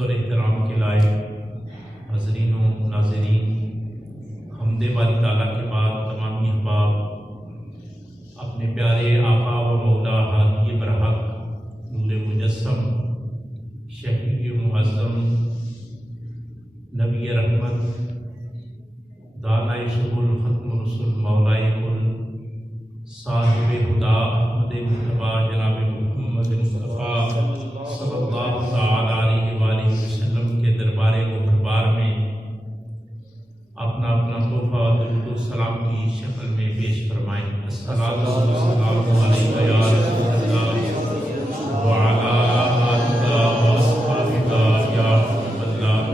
عزت اور احترام کے لائق حاضرین و ناظرین، حمد باری تعالیٰ کے بعد تمامی احباب اپنے پیارے آقا و مولا ہادی برحق نور مجسم شفیع معظم نبی رحمت دانائے سبل ختم رسول مولائے کل صاحب خدا احمد مصطفیٰ جناب محمد مصطفیٰ صلی اللہ تعالیٰ علیہ وآلہ وسلم کے دربار مہربار میں اپنا اپنا تحفہ درود و سلام کی شکل میں پیش فرمائیں۔ الصلاۃ والسلام علیک یا رسول اللہ وعلی آلک واصحابک یا حبیب اللہ۔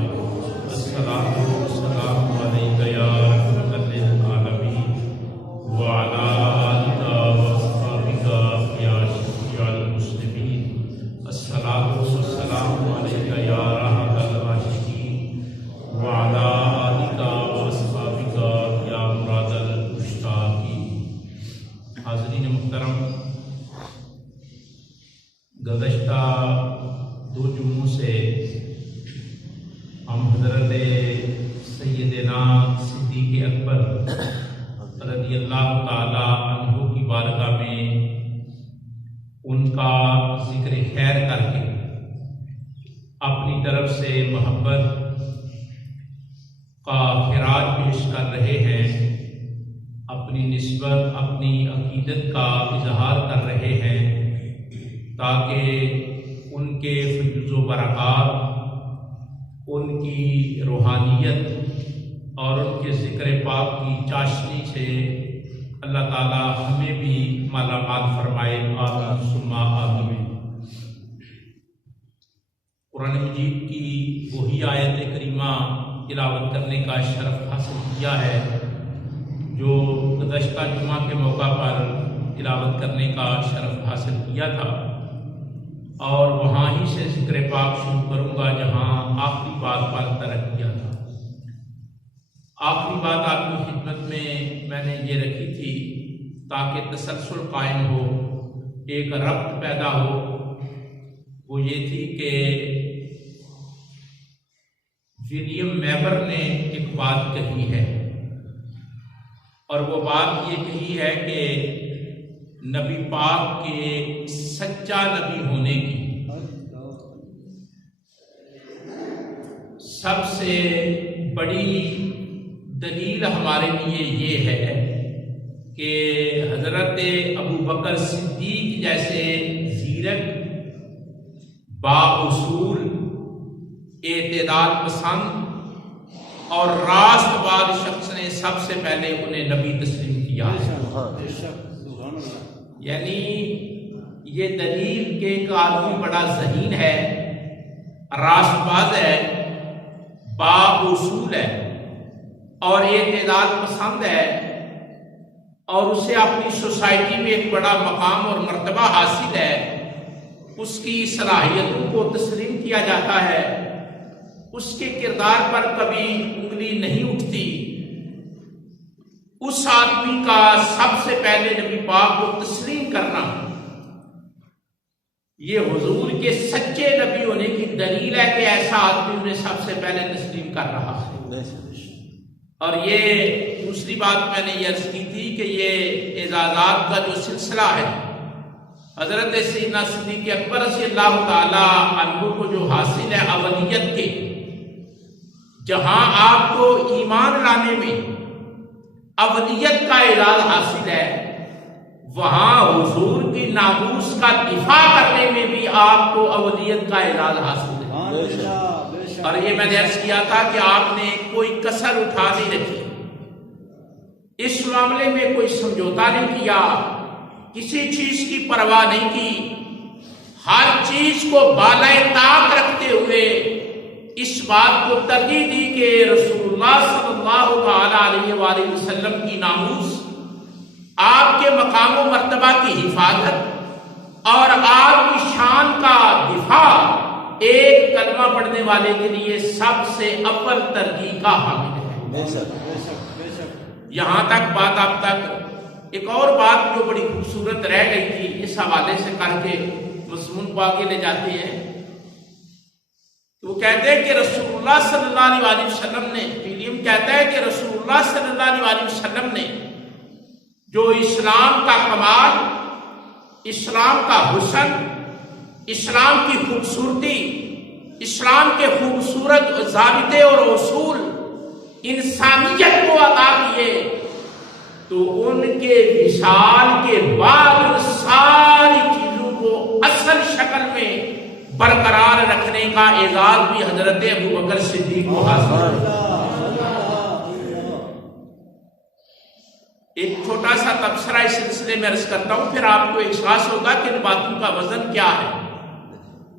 الصلاۃ والسلام علیک یا رحمۃ للعالمین وعلی آلک واصحابک یا شفیع المسلمین۔ الصلاۃ والسلام علیک یا راحت العاشقین وعلی آلک واصحابک یا مراد المشتاقین۔ حاضرین محترم، گزشتہ 2 جمعوں سے ہم حضرت سیدنا صدیق اکبر رضی اللہ تعالی عنہ کی بارگاہ میں ان کا ذکر خیر کر کے اپنی طرف سے محبت کا خراج پیش کر رہے ہیں، اپنی نسبت اپنی عقیدت کا اظہار کر رہے ہیں تاکہ ان کے فیض و برکات، ان کی روحانیت اور ان کے ذکر پاک کی چاشنی سے اللہ تعالی ہمیں بھی مالا مال فرمائے، آمین ثم آمین۔ قرآن مجید کی وہی آیت کریمہ تلاوت کرنے کا شرف حاصل کیا ہے جو گزشتہ جمعہ کے موقع پر تلاوت کرنے کا شرف حاصل کیا تھا، اور وہاں ہی سے ذکر پاک شروع کروں گا جہاں آخری بات پر ترک کیا تھا۔ آخری بات آپ کی خدمت میں نے یہ رکھی تھی تاکہ تسلسل قائم ہو، ایک ربط پیدا ہو، وہ یہ تھی کہ ولیم میبر نے ایک بات کہی ہے، اور وہ بات یہ کہی ہے کہ نبی پاک کے سچا نبی ہونے کی سب سے بڑی دلیل ہمارے لیے یہ ہے کہ حضرت ابو بکر صدیق جیسے زیرک، بااصول، اعتدال پسند اور راست باز شخص نے سب سے پہلے انہیں نبی تسلیم کیا ہے۔ یعنی یہ دلیل کہ ایک آدمی بڑا ذہین ہے، راست باز ہے، بااصول ہے اور اعتدال پسند ہے، اور اسے اپنی سوسائٹی میں ایک بڑا مقام اور مرتبہ حاصل ہے، اس کی صلاحیتوں کو تسلیم کیا جاتا ہے، اس کے کردار پر کبھی انگلی نہیں اٹھتی، اس آدمی کا سب سے پہلے نبی پاک کو تسلیم کرنا یہ حضور کے سچے نبی ہونے کی دلیل ہے کہ ایسا آدمی انہیں سب سے پہلے تسلیم کر رہا ہے۔ اور یہ دوسری بات میں نے یہ عرض کی تھی کہ یہ اعزازات کا جو سلسلہ ہے حضرت سیدنا صدیق اکبر رضی اللہ تعالی عنہ کو جو حاصل ہے اولیت کے، جہاں آپ کو ایمان لانے میں اولیت کا اعزاز حاصل ہے، وہاں حضور کی ناموس کا دفاع کرنے میں بھی آپ کو اولیت کا اعزاز حاصل ہے۔ اور یہ میں نے عرض کیا تھا کہ آپ نے کوئی کسر اٹھا نہیں رکھی، اس معاملے میں کوئی سمجھوتا نہیں کیا، کسی چیز کی پرواہ نہیں کی، ہر چیز کو بالائے طاق رکھتے ہوئے اس بات کو ترجیح دی کہ رسول اللہ صلی اللہ علیہ وآلہ وسلم کی ناموس، آپ کے مقام و مرتبہ کی حفاظت اور آپ کی شان کا دفاع ایک کلمہ پڑھنے والے کے لیے سب سے اول ترجیح کا حامل ہے۔ یہاں تک بات اب تک ایک اور بات جو بڑی خوبصورت رہ گئی تھی، اس حوالے سے کر کے مضمون کو آگے لے جاتے ہیں وہ کہتے ہیں کہ رسول اللہ صلی اللہ علیہ وسلم نے، ولیم کہتا ہے کہ رسول اللہ صلی اللہ علیہ وسلم نے جو اسلام کا کمال، اسلام کا حسن، اسلام کی خوبصورتی، اسلام کے خوبصورت ضابطے اور اصول انسانیت کو عطا کیے، تو ان کے وصال کے بعد ان ساری چیزوں کو اصل شکل میں برقرار رکھنے کا اعزاز بھی حضرت ابوبکر صدیق کو حاصل ہے۔ ایک چھوٹا سا تبصرہ اس سلسلے میں عرض کرتا ہوں، پھر آپ کو احساس ہوگا کہ ان باتوں کا وزن کیا ہے،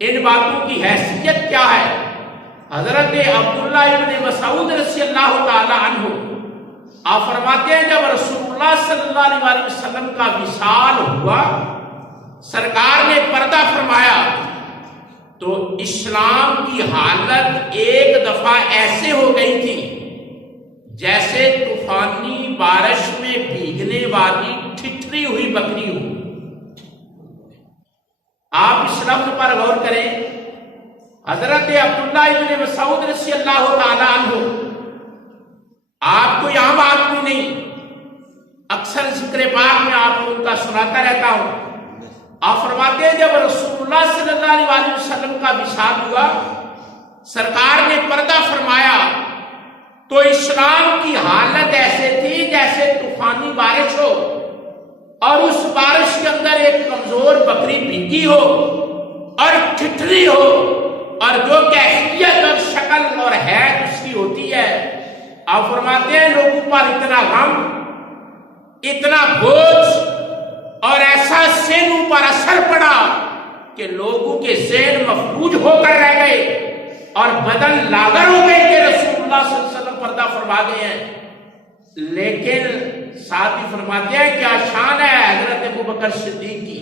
ان باتوں کی حیثیت کیا ہے۔ حضرت عبداللہ ابن مسعود رضی اللہ تعالی عنہ آپ فرماتے ہیں جب رسول اللہ صلی اللہ علیہ وسلم کا وصال ہوا، سرکار نے پردہ فرمایا، تو اسلام کی حالت ایک دفعہ ایسے ہو گئی تھی جیسے طوفانی بارش میں بھیگنے والی ٹھٹری ہوئی بکری ہو۔ آپ اس لفظ پر غور کریں، حضرت عبداللہ ابن مسعود رضی اللہ تعالی عنہ آپ کوئی عام آدمی نہیں، اکثر ذکر پاک میں آپ کو ان کا سناتا رہتا ہوں۔ آپ فرماتے ہیں جب رسول اللہ صلی اللہ علیہ وسلم کا وصال ہوا، سرکار نے پردہ فرمایا، تو اسلام کی حالت ایسے تھی جیسے طوفانی بارش ہو اور اس بارش کے اندر ایک کمزور بکری بھیگی ہو اور ٹھٹری ہو، اور جو کیفیت اور شکل اور حیثیت اس کی ہوتی ہے، آپ فرماتے ہیں لوگوں پر اتنا غم، اتنا بوجھ اور ایسا سینوں پر اثر پڑا کہ لوگوں کے ذہن مفلوج ہو کر رہ گئے اور بدن لاغر ہو گئے کہ رسول اللہ صلی اللہ علیہ وسلم پردہ فرما گئے ہیں۔ لیکن ساتھ ہی فرماتے ہیں کیا شان ہے حضرت ابوبکر صدیق کی،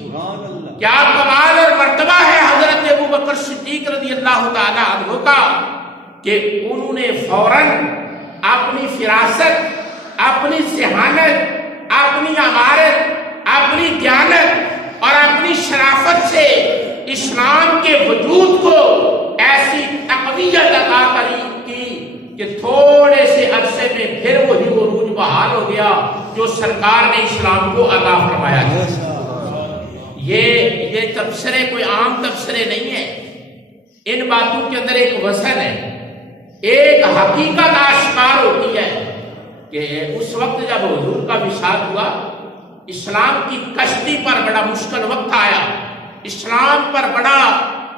کیا کمال اور مرتبہ ہے حضرت ابوبکر صدیق رضی اللہ تعالی عنہ کا، کہ انہوں نے فوراً اپنی فراست، اپنی ذہانت، اپنی امارت، اپنی دیانت اور اپنی شرافت سے اسلام کے وجود کو ایسی تقویت عطا کی کہ تھوڑے سے عرصے میں پھر وہی عروج بحال ہو گیا جو سرکار نے اسلام کو عطا فرمایا تھا۔ یہ تبصرے کوئی عام تبصرے نہیں ہیں، ان باتوں کے اندر ایک وزن ہے، ایک حقیقت آشکار ہوتی ہے کہ اس وقت جب حضور کا وصال ہوا، اسلام کی کشتی پر بڑا مشکل وقت آیا، اسلام پر بڑا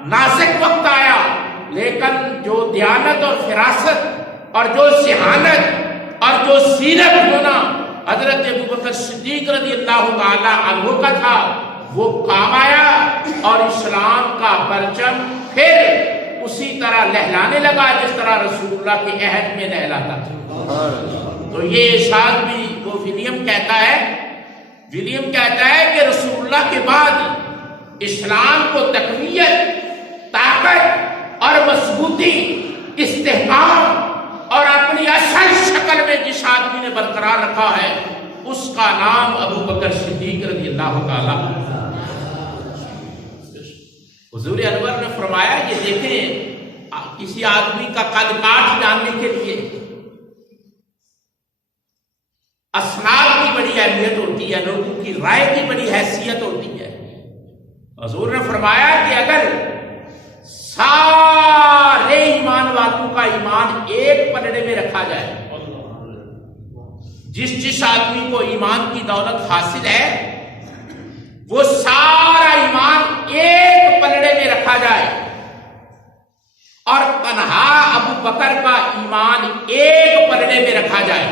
نازک وقت آیا، لیکن جو دیانت اور فراست اور جو ذہانت اور جو سیرت ہونا حضرت ابوبکر صدیق رضی اللہ تعالی عنہ کا تھا، وہ کام آیا اور اسلام کا پرچم پھر اسی طرح لہلانے لگا جس طرح رسول اللہ کے عہد میں لہلاتا تھا۔ تو یہ ارشاد بھی وہ ولیم کہتا ہے کہ رسول اللہ کے بعد اسلام کو تقویت، طاقت اور مضبوطی، استحکام اور اپنی اصل شکل میں جس آدمی نے برقرار رکھا ہے اس کا نام ابوبکر صدیق رضی اللہ تعالیٰ عنہ۔ حضور انور نے فرمایا یہ دیکھیں، کسی آدمی کا قد کاٹ جاننے کے لیے اسناد کی بڑی اہمیت ہوتی ہے، لوگوں کی رائے کی بڑی حیثیت ہوتی ہے۔ حضور نے فرمایا کہ اگر سارے ایمان والوں کا ایمان ایک پلڑے میں رکھا جائے، جس آدمی کو ایمان کی دولت حاصل ہے وہ سارا ایمان ایک پلڑے میں رکھا جائے، اور تنہا ابو بکر کا ایمان ایک پلڑے میں رکھا جائے،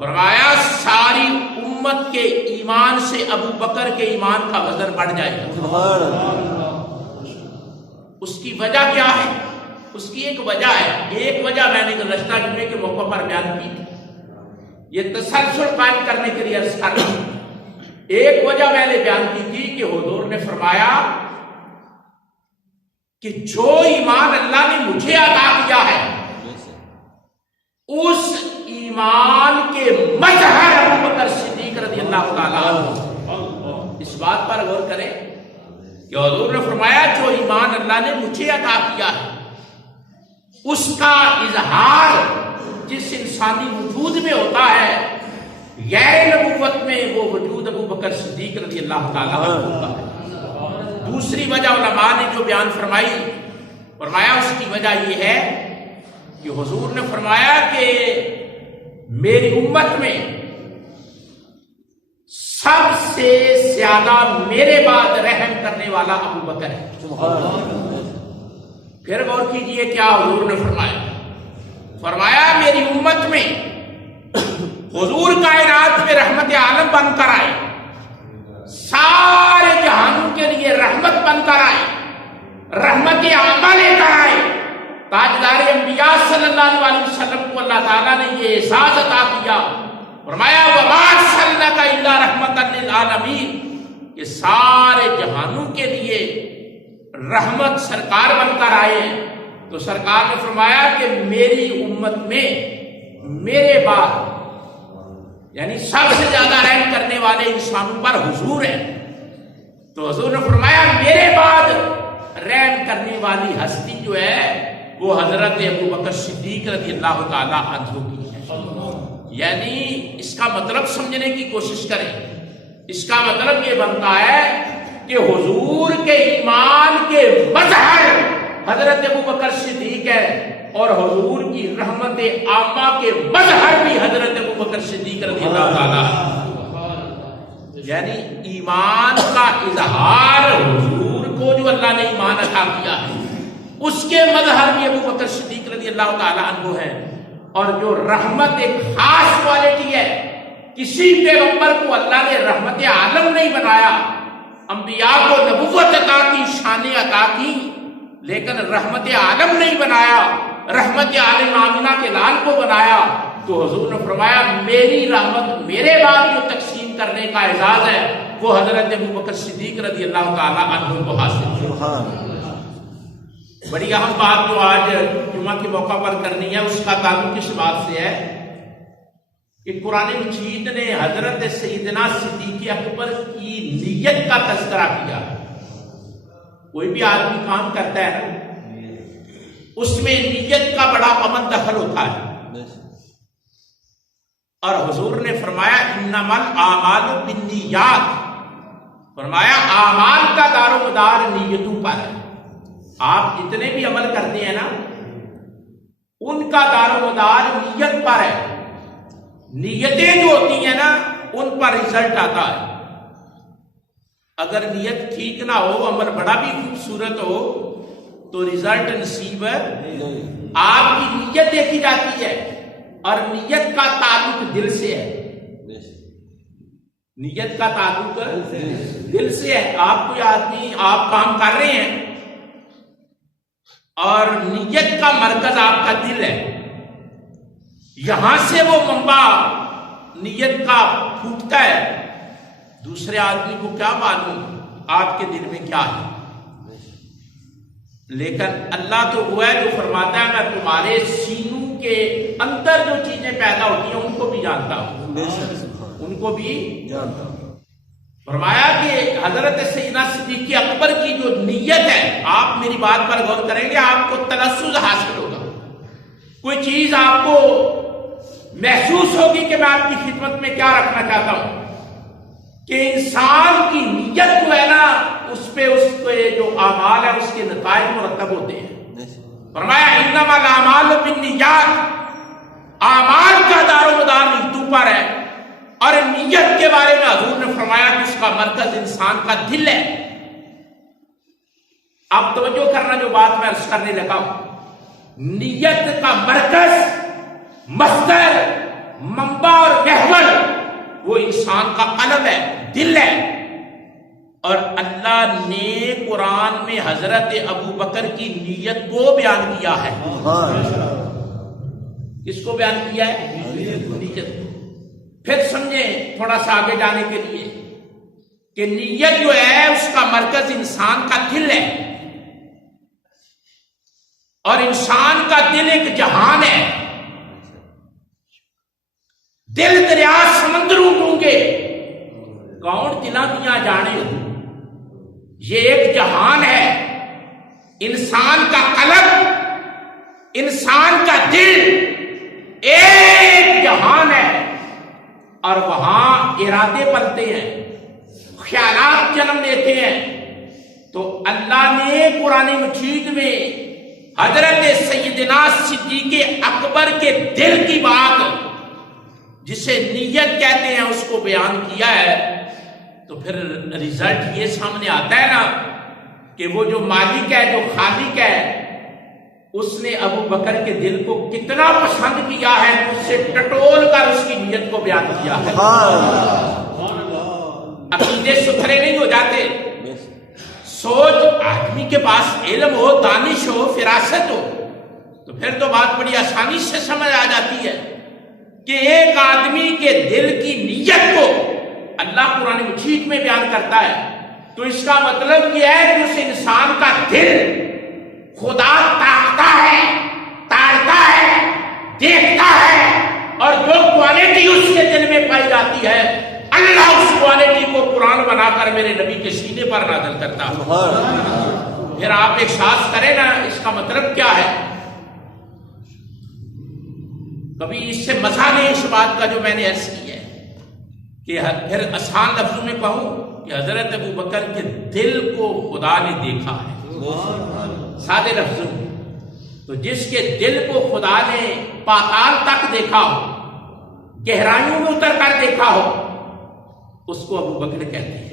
فرمایا ساری امت کے ایمان سے ابو بکر کے ایمان کا وزن بڑھ جائے گا۔ اس کی وجہ کیا ہے؟ اس کی ایک وجہ ہے، ایک وجہ میں نے گزشتہ جمعے کے موقع پر بیان کی تھی، یہ تسلسل قائم کرنے کے لیے عرض کر رہا ہوں۔ ایک وجہ میں نے بیان کی تھی کہ حضور نے فرمایا کہ جو ایمان اللہ نے مجھے عطا کیا ہے اس ایمان کے مظہر ابو بکر صدیق رضی اللہ تعالیٰ عنہ۔ اس بات پر غور کریں کہ حضور نے فرمایا جو ایمان اللہ نے مجھے عطا کیا ہے اس کا اظہار جس انسانی وجود میں ہوتا ہے غیر نبوت میں، وہ وجود ابو بکر صدیق رضی اللہ تعالیٰ عنہ ہوتا ہے۔ دوسری وجہ علماء نے جو بیان فرمایا اس کی وجہ یہ ہے کہ حضور نے فرمایا کہ میری امت میں سب سے زیادہ میرے بعد رحم کرنے والا ابو بکر ہے۔ پھر غور کیجئے کیا حضور نے فرمایا میری امت میں حضور کائنات میں رحمت عالم بن کر آئے، سارے جہانوں کے لیے رحمت بن کر آئے، رحمت عامہ لے کر آئے۔ تاجدار انبیاء صلی اللہ علیہ وسلم کو اللہ تعالیٰ نے یہ اعزاز عطا کیا، فرمایا وَمَا أَرْسَلْنَاكَ إِلَّا رَحْمَةً لِلْعَالَمِينَ، کہ سارے جہانوں کے لیے رحمت سرکار بن کر آئے ہیں۔ تو سرکار نے فرمایا کہ میری امت میں میرے بعد یعنی سب سے زیادہ رحم کرنے والے انسانوں پر حضور ہیں۔ تو حضور نے فرمایا میرے بعد رحم کرنے والی ہستی جو ہے وہ حضرت ابو بکر صدیق رضی اللہ تعالی عنہ کی ہے۔ یعنی اس کا مطلب سمجھنے کی کوشش کریں، اس کا مطلب یہ بنتا ہے کہ حضور کے ایمان کے مظہر حضرت ابو بکر صدیق ہے، اور حضور کی رحمت عامہ کے مظہر بھی حضرت ابو بکر صدیق رضی اللہ تعالیٰ عنہ۔ یعنی ایمان کا اظہار حضور کو جو اللہ نے ایمان عطا کیا ہے اس کے مظہر بھی ابو بکر صدیق رضی اللہ تعالیٰ عنہ ہے۔ اور جو رحمت ایک خاص کوالٹی ہے، کسی پیغمبر کو اللہ نے رحمت عالم نہیں بنایا، انبیاء کو نبوت عطا کی، شان عطا کی، لیکن رحمت عالم نہیں بنایا، رحمت عالم آمنہ کے لال کو بنایا۔ تو حضور نے فرمایا میری رحمت میرے بعد جو تقسیم کرنے کا اعزاز ہے وہ حضرت ابو بکر صدیق رضی اللہ تعالیٰ عنہ کو حاصل ہے۔ بڑی اہم بات جو آج جمعہ کے موقع پر کرنی ہے اس کا تعلق اس بات سے ہے کہ قرآن مجید نے حضرت سیدنا صدیق اکبر کی نیت کا تذکرہ کیا۔ کوئی بھی آدمی کام کرتا ہے نا، اس میں نیت کا بڑا عمل دخل ہوتا ہے، اور حضور نے فرمایا انما الاعمال بالنیات، فرمایا اعمال کا دار و مدار نیتوں پر ہے۔ آپ جتنے بھی عمل کرتے ہیں نا ان کا دار و مدار نیت پر ہے۔ نیتیں جو ہوتی ہیں نا ان پر رزلٹ آتا ہے۔ اگر نیت ٹھیک نہ ہو، عمل بڑا بھی خوبصورت ہو، تو رزلٹ نصیب آپ کی نیت دیکھی جاتی ہے، اور نیت کا تعلق دل سے ہے۔ نیت کا تعلق دل سے ہے۔ آپ کوئی آدمی آپ کام کر رہے ہیں اور نیت کا مرکز آپ کا دل ہے، یہاں سے وہ منبع نیت کا پھوٹتا ہے، دوسرے آدمی کو کیا معلوم آپ کے دل میں کیا ہے۔ لیکن اللہ تو وہ ہے جو فرماتا ہے میں تمہارے سینوں کے اندر جو چیزیں پیدا ہوتی ہیں ان کو بھی جانتا ہوں، ان کو بھی جانتا ہوں۔ فرمایا کہ حضرت سیدنا صدیق اکبر کی جو نیت ہے، آپ میری بات پر غور کریں گے آپ کو تلذذ حاصل ہوگا، کوئی چیز آپ کو محسوس ہوگی کہ میں آپ کی خدمت میں کیا رکھنا چاہتا ہوں، کہ انسان کی نیت جو ہے نا اس پہ اس کے جو اعمال ہے اس کے نتائج مرتب ہوتے ہیں۔ فرمایا انما الاعمال بالنیات، اعمال کا دار و مدار نیتوں پر ہے، اور نیت کے بارے میں حضور نے فرمایا کہ اس کا مرکز انسان کا دل ہے۔ اب توجہ کرنا جو بات میں عرض کرنے لگا ہوں، نیت کا مرکز، مصدر، منبع اور محور وہ انسان کا قلب ہے، دل ہے۔ اور اللہ نے قرآن میں حضرت ابو بکر کی نیت کو بیان کیا ہے۔ کس کو بیان کیا ہے؟ نیت کو۔ پھر سمجھیں تھوڑا سا آگے جانے کے لیے کہ نیت جو ہے اس کا مرکز انسان کا دل ہے، اور انسان کا دل ایک جہان ہے۔ دل دریا سمندروں ڈونگے کون دلاں دیاں جانے ہو، یہ ایک جہان ہے۔ انسان کا قلب انسان کا دل ایک جہان ہے اور وہاں ارادے پلتے ہیں، خیالات جنم لیتے ہیں. تو اللہ نے قرآن مجید میں حضرت سیدنا صدیق اکبر کے دل کی بات، جسے نیت کہتے ہیں، اس کو بیان کیا ہے. تو پھر رزلٹ یہ سامنے آتا ہے نا کہ وہ جو مالک ہے، جو خالق ہے، اس نے ابو بکر کے دل کو کتنا پسند کیا ہے، اس سے ٹٹول کر اس کی نیت کو بیان کیا ہے. عقیدے ستھرے نہیں ہو جاتے. سوچ آدمی کے پاس علم ہو، دانش ہو، فراست ہو، تو پھر تو بات بڑی آسانی سے سمجھ آ جاتی ہے کہ ایک آدمی کے دل کی نیت کو اللہ قرآن مجید میں بیان کرتا ہے. تو اس کا مطلب یہ ہے کہ اس انسان کا دل خدا تاکتا ہے، تاڑتا ہے، دیکھتا ہے، اور جو کوالٹی اس کے دل میں پائی جاتی ہے اللہ اس کوالٹی کو قرآن بنا کر میرے نبی کے سینے پر نازل کرتا ہے. پھر آپ ایک ساتھ کریں نا، اس کا مطلب کیا ہے؟ کبھی اس سے مزہ نہیں اس بات کا جو میں نے عرض کی ہے کہ پھر آسان لفظوں میں کہوں کہ حضرت ابو بکر کے دل کو خدا نے دیکھا ہے. سادے لفظوں میں تو جس کے دل کو خدا نے پاتال تک دیکھا ہو، گہرائیوں میں اتر کر دیکھا ہو، اس کو ابو بکر کہتے ہیں.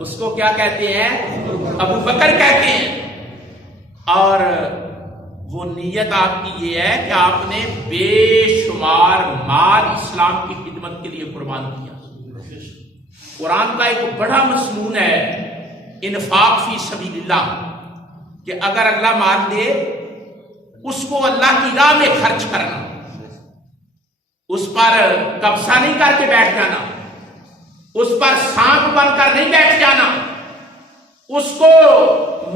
اس کو کیا کہتے ہیں؟ ابو بکر کہتے ہیں. اور وہ نیت آپ کی یہ ہے کہ آپ نے بے شمار مال اسلام کی خدمت کے لیے قربان کیا. قرآن کا ایک بڑا مضمون ہے انفاق فی سبیل اللہ، کہ اگر اللہ مال دے اس کو اللہ کی راہ میں خرچ کرنا، اس پر قبضہ نہیں کر کے بیٹھ جانا، اس پر سانپ بن کر نہیں بیٹھ جانا، اس کو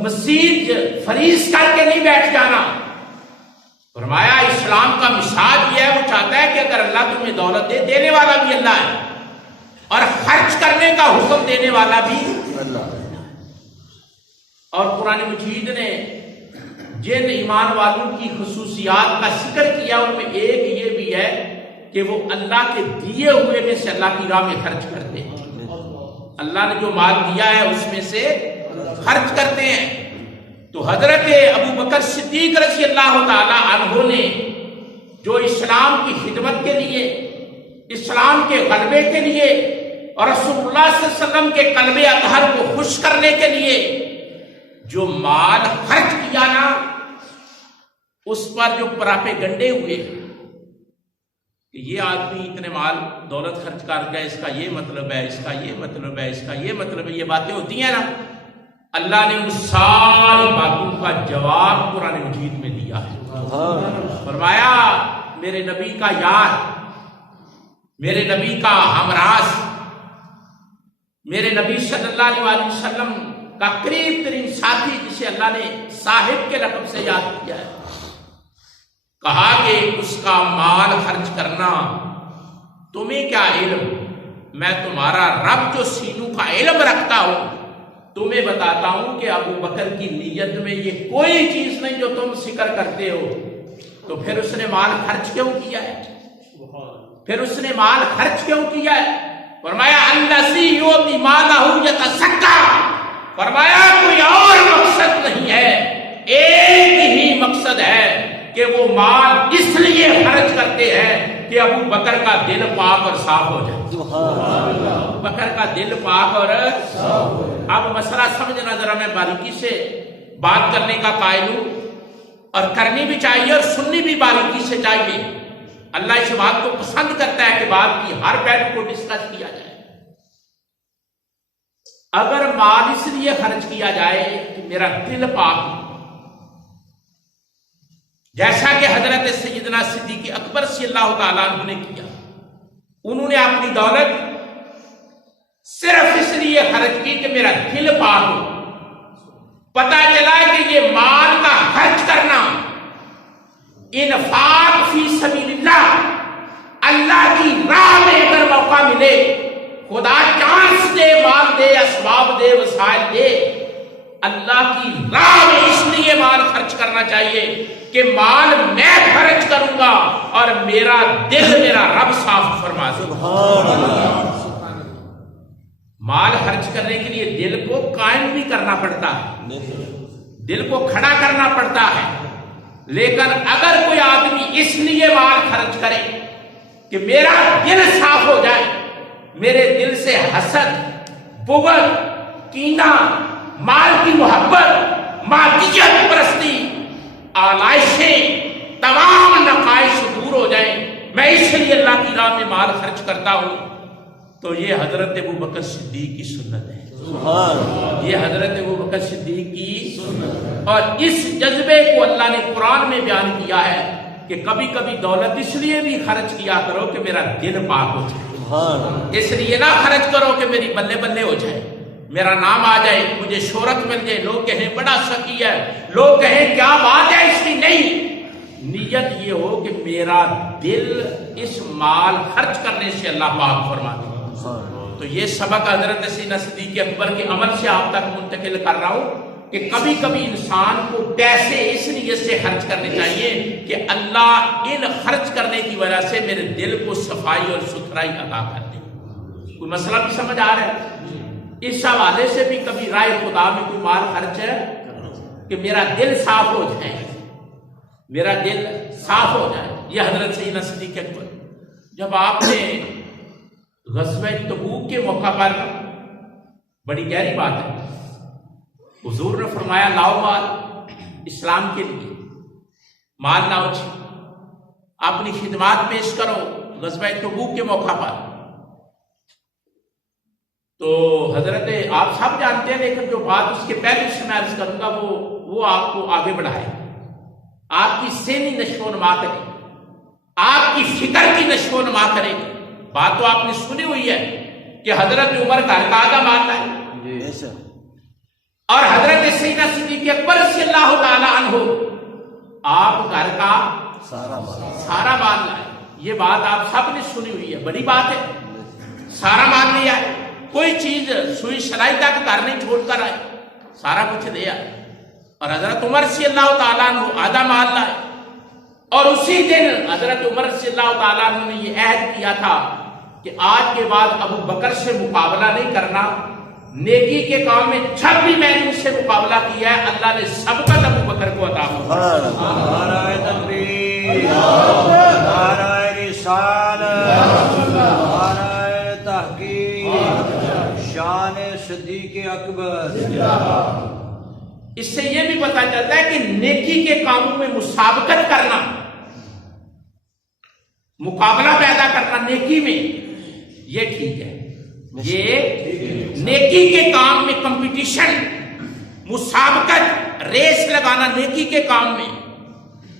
مزید فریض کر کے نہیں بیٹھ جانا. فرمایا اسلام کا مزاج یہ ہے، وہ چاہتا ہے کہ اگر اللہ تمہیں دولت دے، دینے والا بھی اللہ ہے اور خرچ کرنے کا حکم دینے والا بھی اللہ ہے. اور قرآن مجید نے جن ایمان والوں کی خصوصیات کا ذکر کیا ان میں ایک یہ بھی ہے کہ وہ اللہ کے دیے ہوئے میں سے اللہ کی راہ میں خرچ کرتے ہیں. اللہ نے جو مال دیا ہے اس میں سے خرچ کرتے ہیں. تو حضرت ابو بکر صدیق رضی اللہ تعالی عنہ نے جو اسلام کی خدمت کے لیے، اسلام کے غلبے کے لیے اور رسول اللہ صلی اللہ علیہ وسلم کے قلب اطہر کو خوش کرنے کے لیے جو مال خرچ کیا نا، اس پر جو پراپے گنڈے ہوئے کہ یہ آدمی اتنے مال دولت خرچ کر گیا، اس کا یہ مطلب ہے، اس کا یہ مطلب ہے، اس کا یہ مطلب ہے، یہ باتیں ہوتی ہیں نا. اللہ نے ان ساری باتوں کا جواب قرآن مجید میں دیا ہے. فرمایا میرے نبی کا یار، میرے نبی کا ہمراز، میرے نبی صلی اللہ علیہ وسلم کا قریب ترین ساتھی، جسے اللہ نے صاحب کے لقب سے یاد کیا ہے، کہا کہ اس کا مال خرچ کرنا تمہیں کیا علم، میں تمہارا رب جو سینوں کا علم رکھتا ہوں تمہیں بتاتا ہوں کہ ابو بکر کی نیت میں یہ کوئی چیز نہیں جو تم ذکر کرتے ہو. تو پھر اس نے مال خرچ کیوں کیا ہے؟ پھر اس نے مال خرچ کیوں کیا ہے؟ فرمایا الذی یؤتی مالہ یتزکا. فرمایا کوئی اور مقصد نہیں ہے، ایک ہی مقصد ہے کہ وہ مال اس لیے خرچ کرتے ہیں کہ ابو بکر کا دل پاک اور صاف ہو جائے. ابو بکر کا دل پاک اور صاف ہو جائے. اب مسئلہ سمجھنا ذرا، میں باریکی سے بات کرنے کا قائل ہوں اور کرنی بھی چاہیے اور سننی بھی باریکی سے چاہیے. اللہ اس بات کو پسند کرتا ہے کہ بات کی ہر پہلو کو ڈسکس کیا جائے. اگر مال اس لیے خرچ کیا جائے کہ میرا دل پاک ہو، جیسا کہ حضرت سیدنا صدیق اکبر صلی اللہ تعالیٰ عنہ نے کیا، انہوں نے اپنی دولت صرف اس لیے خرچ کی کہ میرا دل پاک ہو. پتہ چلا کہ یہ مال کا خرچ کرنا، انفاق فی سبیل اللہ، اللہ کی راہ میں اگر موقع ملے، خدا چانس دے، مال دے، اسباب دے، وسائل دے، اللہ کی راہ میں اس لیے مال خرچ کرنا چاہیے کہ مال میں خرچ کروں گا اور میرا دل میرا رب صاف فرما دے. مال خرچ کرنے کے لیے دل کو قائم بھی کرنا پڑتا ہے, دل کو کھڑا کرنا پڑتا ہے. لیکن اگر کوئی آدمی اس لیے مال خرچ کرے کہ میرا دل صاف ہو جائے, میرے دل سے حسد, بغض, کینہ, مال کی محبت, مادیت پرستی, آلائشیں, تمام نقائص دور ہو جائیں, میں اس لیے اللہ کی راہ میں مال خرچ کرتا ہوں, تو یہ حضرت ابوبکر صدیق کی سنت ہے. یہ حضرت ابوبکر صدیق کی سنت. اور اس جذبے کو اللہ نے قرآن میں بیان کیا ہے کہ کبھی کبھی دولت اس لیے بھی خرچ کیا کرو کہ میرا دل پاک ہو جائے. اس لیے نہ خرچ کرو کہ میری بلے بلے ہو جائے, میرا نام آ جائے, مجھے شہرت مل جائے, لوگ کہیں بڑا سخی ہے, لوگ کہیں کیا بات ہے اس کی. نہیں, نیت یہ ہو کہ میرا دل اس مال خرچ کرنے سے اللہ پاک فرما دے. تو یہ سبق حضرت سیدنا صدیق اکبر کے عمل سے آپ تک منتقل کر رہا ہوں کہ کبھی کبھی انسان کو پیسے اس نیت سے خرچ کرنے چاہیے کہ اللہ ان خرچ کرنے کی وجہ سے میرے دل کو صفائی اور ستھرائی عطا کر دے. کوئی مسئلہ بھی سمجھ آ رہا ہے؟ اس حوالے سے بھی کبھی رائے خدا میں کوئی مال خرچ ہے کہ میرا دل صاف ہو جائے, میرا دل صاف ہو جائے. یہ حضرت سیدنا صدیق اکبر جب آپ نے غزوہ تبوک کے موقع پر, بڑی گہری بات ہے, حضور نے فرمایا لاؤ مال اسلام کے لیے, مال لاؤ جی, اپنی خدمات پیش کرو غزوہ تبوک کے موقع پر. تو حضرت آپ سب جانتے ہیں, لیکن جو بات اس کے پہلے سے میں عرض کروں گا وہ آپ کو آگے بڑھائے, آپ کی ذہنی نشو و نما کرے گی, آپ کی فکر کی نشو و نما کرے گی. بات تو آپ نے سنی ہوئی ہے کہ حضرت عمر گھر کا آدھا مال لائے اور حضرت سیدنا صدیق اکبر رضی اللہ تعالی عنہ آپ گھر کا سارا مال لائے. یہ بات آپ سب نے سنی ہوئی ہے, بڑی بات ہے. سارا مال لے آئے, کوئی چیز سوئی سلائی تک گھر نہیں چھوڑ کر آئے, سارا کچھ دے آئے. اور حضرت عمر رضی اللہ تعالیٰ عنہ آدھا مال لائے. اور اسی دن حضرت عمر رضی اللہ تعالیٰ عنہ نے یہ عہد کیا تھا کہ آج کے بعد ابو بکر سے مقابلہ نہیں کرنا, نیکی کے کام میں جب بھی میں نے ان سے مقابلہ کیا ہے اللہ نے سبقت ابو بکر کو عطا فرمایا. نعرہ تکبیر, نعرہ رسالت, نعرہ تحقیق, شان صدیق اکبر. اس سے یہ بھی پتا چلتا ہے کہ نیکی کے کاموں میں مسابقت کرنا, مقابلہ پیدا کرنا نیکی میں, یہ ٹھیک ہے. یہ نیکی کے کام میں کمپٹیشن, مسابقت, ریس لگانا نیکی کے کام میں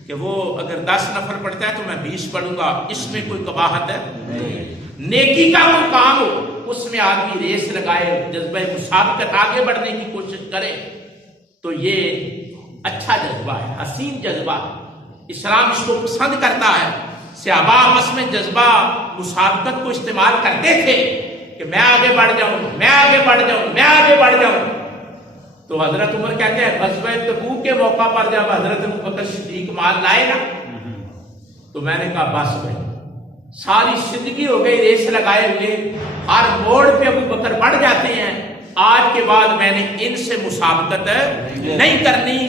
کہ وہ اگر 10 نفر پڑھتا ہے تو میں 20 پڑھوں گا, اس میں کوئی قباحت ہے؟ نیکی کا وہ کام ہو اس میں آدمی ریس لگائے, جذبہ مسابقت, آگے بڑھنے کی کوشش کرے, تو یہ اچھا جذبہ ہے, حسین جذبہ. اسلام اس کو پسند کرتا ہے. صحابہ آپس میں جذبہ مسابقت کو استعمال کرتے تھے کہ میں آگے بڑھ جاؤں, میں آگے بڑھ جاؤں, میں آگے بڑھ جاؤں. تو حضرت عمر کہتے ہیں غزوہ تبوک کے موقع پر جب حضرت ابوبکر صدیق مال لائے نا تو میں نے کہا بس بھائی, ساری زندگی ہو گئی ریس لگائے ہوئے, ہر موڑ پہ ابوبکر بڑھ جاتے ہیں, آج کے بعد میں نے ان سے مسابقت نہیں کرنی.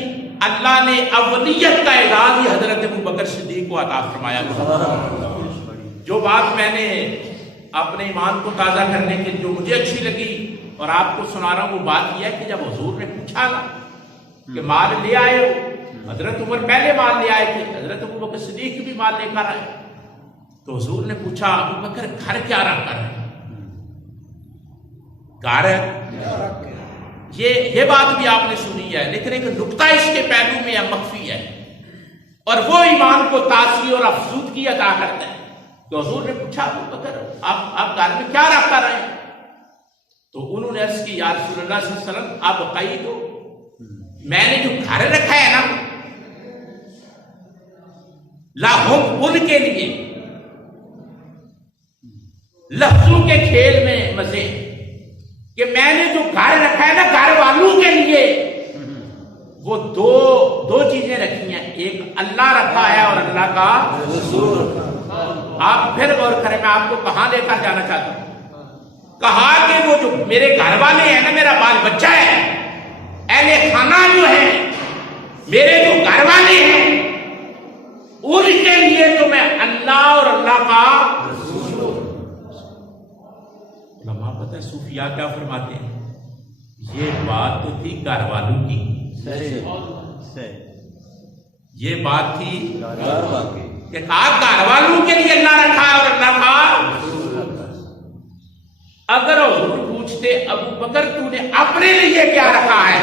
اللہ نے اولیت کا اعزاز ہی حضرت ابوبکر صدیق کو عطا فرمایا. جو بات میں نے اپنے ایمان کو تازہ کرنے کے جو مجھے اچھی لگی اور آپ کو سنا رہا ہوں, وہ بات یہ ہے کہ جب حضور نے پوچھا نا کہ مال لے آئے ہو, حضرت عمر پہلے مال لے آئے تھے, حضرت ابوبکر صدیق بھی مال لے کر آئے, تو حضور نے پوچھا ابوبکر گھر کیا رکھ کر رہے؟ گھر, یہ بات بھی آپ نے سنی ہے, لیکن ایک نقطہ اس کے پہلو میں مخفی ہے اور وہ ایمان کو تازگی اور افزودگی عطا کرتا ہے. تو حضور نے پوچھا ابوبکر آپ گھر میں کیا رکھ کر آئے؟ تو انہوں نے عرض کی یا رسول اللہ صلی اللہ علیہ وسلم آپ بتائیے تو میں نے جو گھر رکھا ہے نا لاہم ان کے لیے لفظوں کے کھیل میں مزے کہ میں نے جو گھر رکھا ہے نا گھر والوں کے لیے وہ دو چیزیں رکھی ہیں، ایک اللہ رکھا ہے اور اللہ کا رسول۔ آپ پھر غور کریں، میں آپ کو کہاں لے کر جانا چاہتا ہوں۔ کہا کہ وہ جو میرے گھر والے ہیں نا، میرا بال بچہ ہے، اہل خانہ جو ہے، میرے جو گھر والے ہیں، ان کے لیے تو میں اللہ اور اللہ کا رسول۔ علماء پتہ ہے صوفیاء کیا فرماتے ہیں؟ یہ بات تو تھی گھر والوں کی، یہ بات تھی کہ کہا گھر والوں کے لیے اللہ رکھا ہے اور اللہ کا۔ اگر حضور پوچھتے ابو بکر تو نے اپنے لیے کیا رکھا ہے،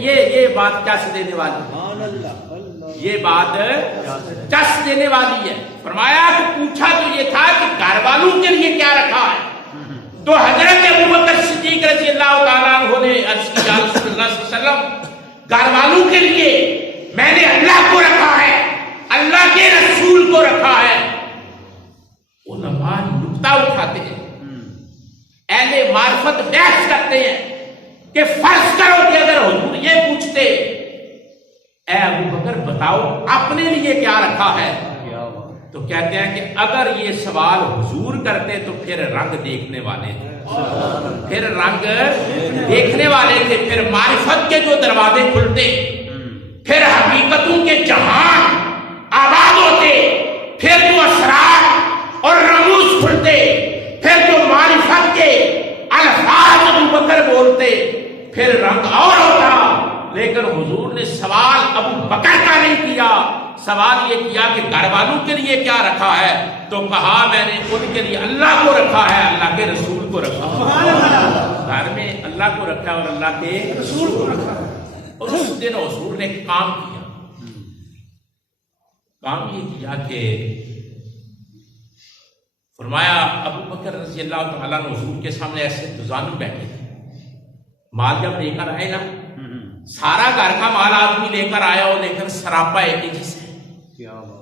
یہ بات چس دینے والی، یہ بات چس دینے والی ہے۔ فرمایا کہ پوچھا تو یہ تھا کہ گھر والوں کے لیے کیا رکھا ہے، تو حضرت ابو بکر صدیق رضی اللہ تعالیٰ عنہ نے عرض کیا یا رسول اللہ صلی اللہ علیہ وسلم، گھر والوں کے لیے میں نے اللہ کو رکھا ہے، اللہ کے رسول کو رکھا ہے۔ علماء نکتہ اٹھاتے ہیں، اہل معرفت بحث کرتے ہیں کہ فرض کرو کہ اگر حضور یہ پوچھتے اے ابو بکر بتاؤ اپنے لیے کیا رکھا ہے، تو کہتے ہیں کہ اگر یہ سوال حضور کرتے تو پھر رنگ دیکھنے والے تھے، پھر رنگ دیکھنے والے تھے، پھر معرفت کے جو دروازے کھلتے، پھر حقیقتوں کے جہان آباد ہوتے، پھر جو اسرار اور رموز کھلتے، پھر جو معرفت کے الفاظ ابو بکر بولتے، پھر رنگ اور ہوتا۔ لیکن حضور نے سوال ابو بکر کا نہیں کیا، سوال یہ کیا کہ گھر والوں کے لیے کیا رکھا ہے، تو کہا میں نے ان کے لیے اللہ کو رکھا ہے، اللہ کے رسول کو رکھا ہے۔ گھر میں اللہ کو رکھا ہے اور اللہ کے رسول کو رکھا ہے۔ اور اس دن حضور نے کام کیا، کام یہ کیا کہ فرمایا ابو بکر رضی اللہ تعالیٰ عنہ حضور کے سامنے ایسے دوزانو بیٹھے تھے، مال جب لے کر آئے نا، سارا گھر کا مال آدمی لے کر آیا ہو، لیکن سراپا ہے کہ جس ہے،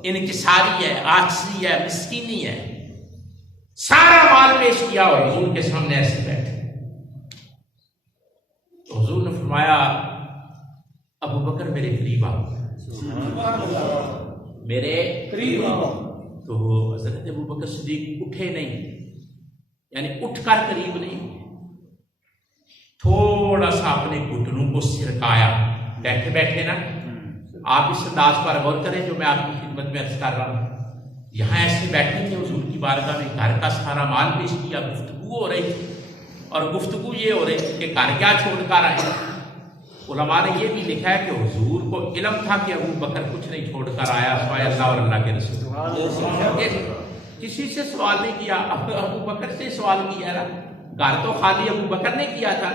انکساری ہے، آجزی ہے، مسکینی ہے، سارا مال پیش کیا اور حضور کے سامنے ایسے بیٹھے۔ تو حضور نے فرمایا ابو بکر میرے قریب آؤ، میرے قریب آؤ۔ تو حضرت ابو بکر صدیق اٹھے نہیں، یعنی اٹھ کر قریب نہیں، تھوڑا سا اپنے گھٹنوں کو سرکایا، بیٹھے بیٹھے نا۔ آپ اس انداز پر غور کریں جو میں آپ کی خدمت میں عرض کر رہا ہوں۔ یہاں ایسے بیٹھے تھے حضور کی بارگاہ میں، گھر کا سارا مال پیش کیا، گفتگو ہو رہی تھی، اور گفتگو یہ ہو رہی تھی کہ گھر کیا چھوڑ کر آئے۔ علماء نے یہ بھی لکھا ہے کہ حضور کو علم تھا کہ ابو بکر کچھ نہیں چھوڑ کر آیا سوائے اللہ اور اللہ کے رسول۔ کسی سے سوال نہیں کیا، ابو بکر سے سوال کیا نا، گھر تو خالی ابو بکر نے کیا تھا،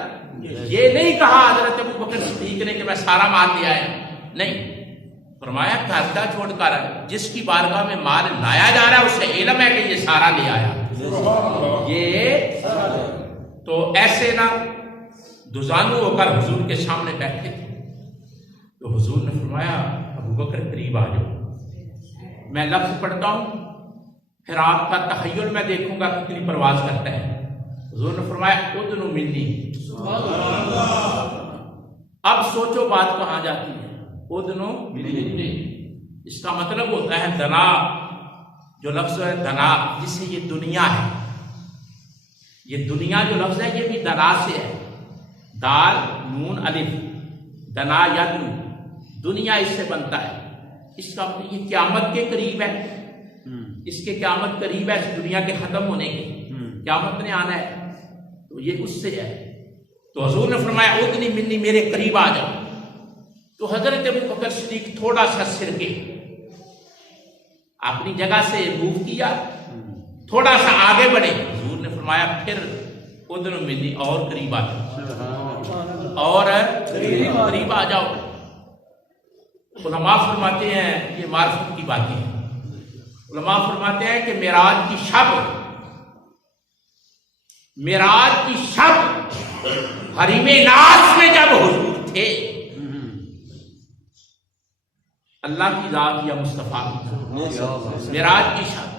یہ نہیں کہا حضرت ابو بکر صدیق نے کہ میں سارا مال لے آیا، نہیں، فرمایا گھر کا چھوڑ کر جس کی بارگاہ میں مال لایا جا رہا ہے اسے علم ہے کہ یہ سارا لے آیا۔ یہ تو ایسے نا دوزانو ہو کر حضور کے سامنے بیٹھے تھے، تو حضور نے فرمایا ابو بکر قریب آ جاؤ، میں لفظ پڑھتا ہوں، پھر آپ کا تخیل میں دیکھوں گا کتنی پرواز کرتا ہے۔ حضور نے فرمایا ادنو منی، اب سوچو بات کہاں جاتی ہے، ادنو منی، اس کا مطلب ہوتا ہے دنا، جو لفظ ہے دنا جس سے یہ دنیا ہے، یہ دنیا جو لفظ ہے یہ بھی دنا سے ہے، دال نون الف، دنا یدنو، دنیا اس سے بنتا ہے، اس کا مطلب یہ قیامت کے قریب ہے، اس کے قیامت قریب ہے، اس دنیا کے ختم ہونے کی، قیامت نے آنا ہے، تو یہ اس سے ہے۔ تو حضور نے فرمایا ادنی منی، میرے قریب آ جاؤ۔ تو حضرت ابو بکر صدیق تھوڑا سا سر کے اپنی جگہ سے موو کیا، تھوڑا سا آگے بڑھے، حضور نے فرمایا پھر ادنو منی، اور قریب آ جاؤ، اور قریب آ جاؤ۔ علماء فرماتے ہیں، یہ معرفت کی باتیں ہیں، علماء فرماتے ہیں کہ معراج کی شب حریم ناز میں جب حضور تھے، اللہ کی ذات یا مصطفیٰ کی معراج کی شب،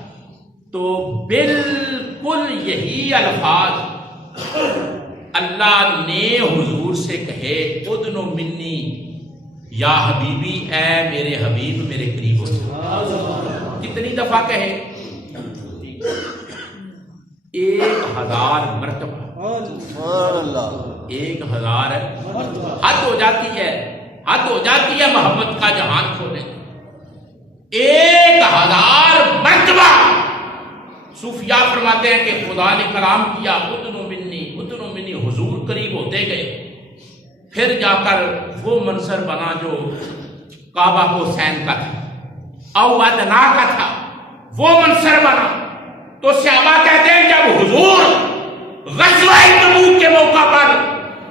تو بالکل یہی الفاظ اللہ نے حضور سے کہے ادنو منی یا حبیبی، اے میرے حبیب میرے قریب ہو جا، کتنی دفعہ کہے؟ 1000 مرتبہ، 1000 حد ہو جاتی ہے، حد ہو جاتی ہے محبت کا جہان کھولے۔ 1000 مرتبہ صوفیاء فرماتے ہیں کہ خدا نے کلام کیا ادنو منی، حضور قریب ہوتے گئے، پھر جا کر وہ منظر بنا جو کعبہ حسین کا تھا، او ادنا کا تھا، وہ منظر بنا۔ تو صحابہ کہتے ہیں جب حضور غزوہ تبوک کے موقع پر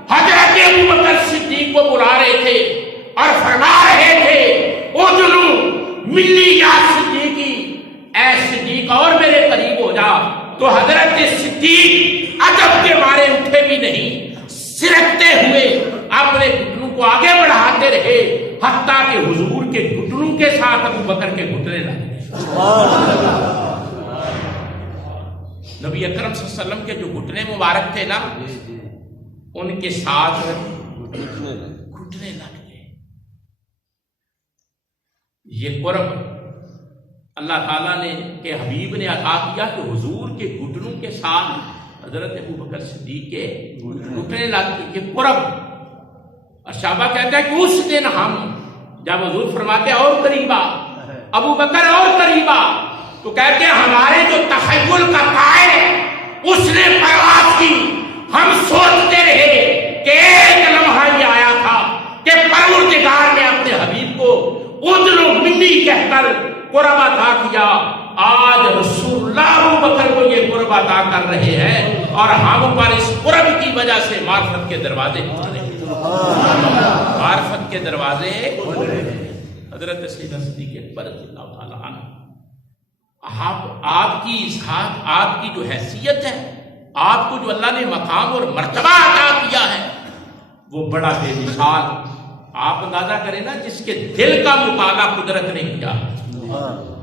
حضرت ابوبکر صدیق کو بلا رہے تھے اور فرما رہے تھے ادنو منی یا صدیقی، اے صدیق اور میرے قریب ہو جا، تو حضرت صدیق ادب کے مارے اٹھے بھی نہیں، سرکتے ہوئے اپنے گھٹنوں کو آگے بڑھاتے رہے، حتیٰ کہ حضور کے گھٹنوں کے ساتھ ابوبکر کے گھٹنے لگ گئے۔ نبی اکرم صلی اللہ علیہ وسلم کے جو گھٹنے مبارک تھے نا، ان کے ساتھ گھٹنے لگ گئے۔ یہ قرب اللہ تعالیٰ نے کہ حبیب نے عطا کیا کہ حضور کے گھٹنوں کے ساتھ حضرت ابوبکر صدیق کے گھٹنے لگ گئے، یہ قرب۔ اور صحابہ کہتے ہیں کہ اس دن ہم جب حضور فرماتے ہیں اور قریبا، ابوبکر اور قریبا، تو کہتے ہیں ہمارے جو تخیل کا طائر اس نے پرواز کی، ہم سوچتے رہے کہ ایک لمحہ یہ آیا تھا کہ پروردگار نے اپنے حبیب کو ادنو منی کہہ کر قرب عطا کیا۔ آج رسول اللہ ابوبکر کو یہ قرب عطا کر رہے ہیں اور ہم پر اس قرب کی وجہ سے معرفت کے دروازے کھل رہے ہیں، معرفت کے دروازے کھل رہے ہیں۔ حضرت سیدنا صدیق اکبر رضی اللہ تعالیٰ عنہ، آپ کی ذات، آپ کی جو حیثیت ہے، آپ کو جو اللہ نے مقام اور مرتبہ عطا کیا ہے، وہ بڑا بے مثال۔ آپ اندازہ کریں نا، جس کے دل کا مطالعہ قدرت نے کیا،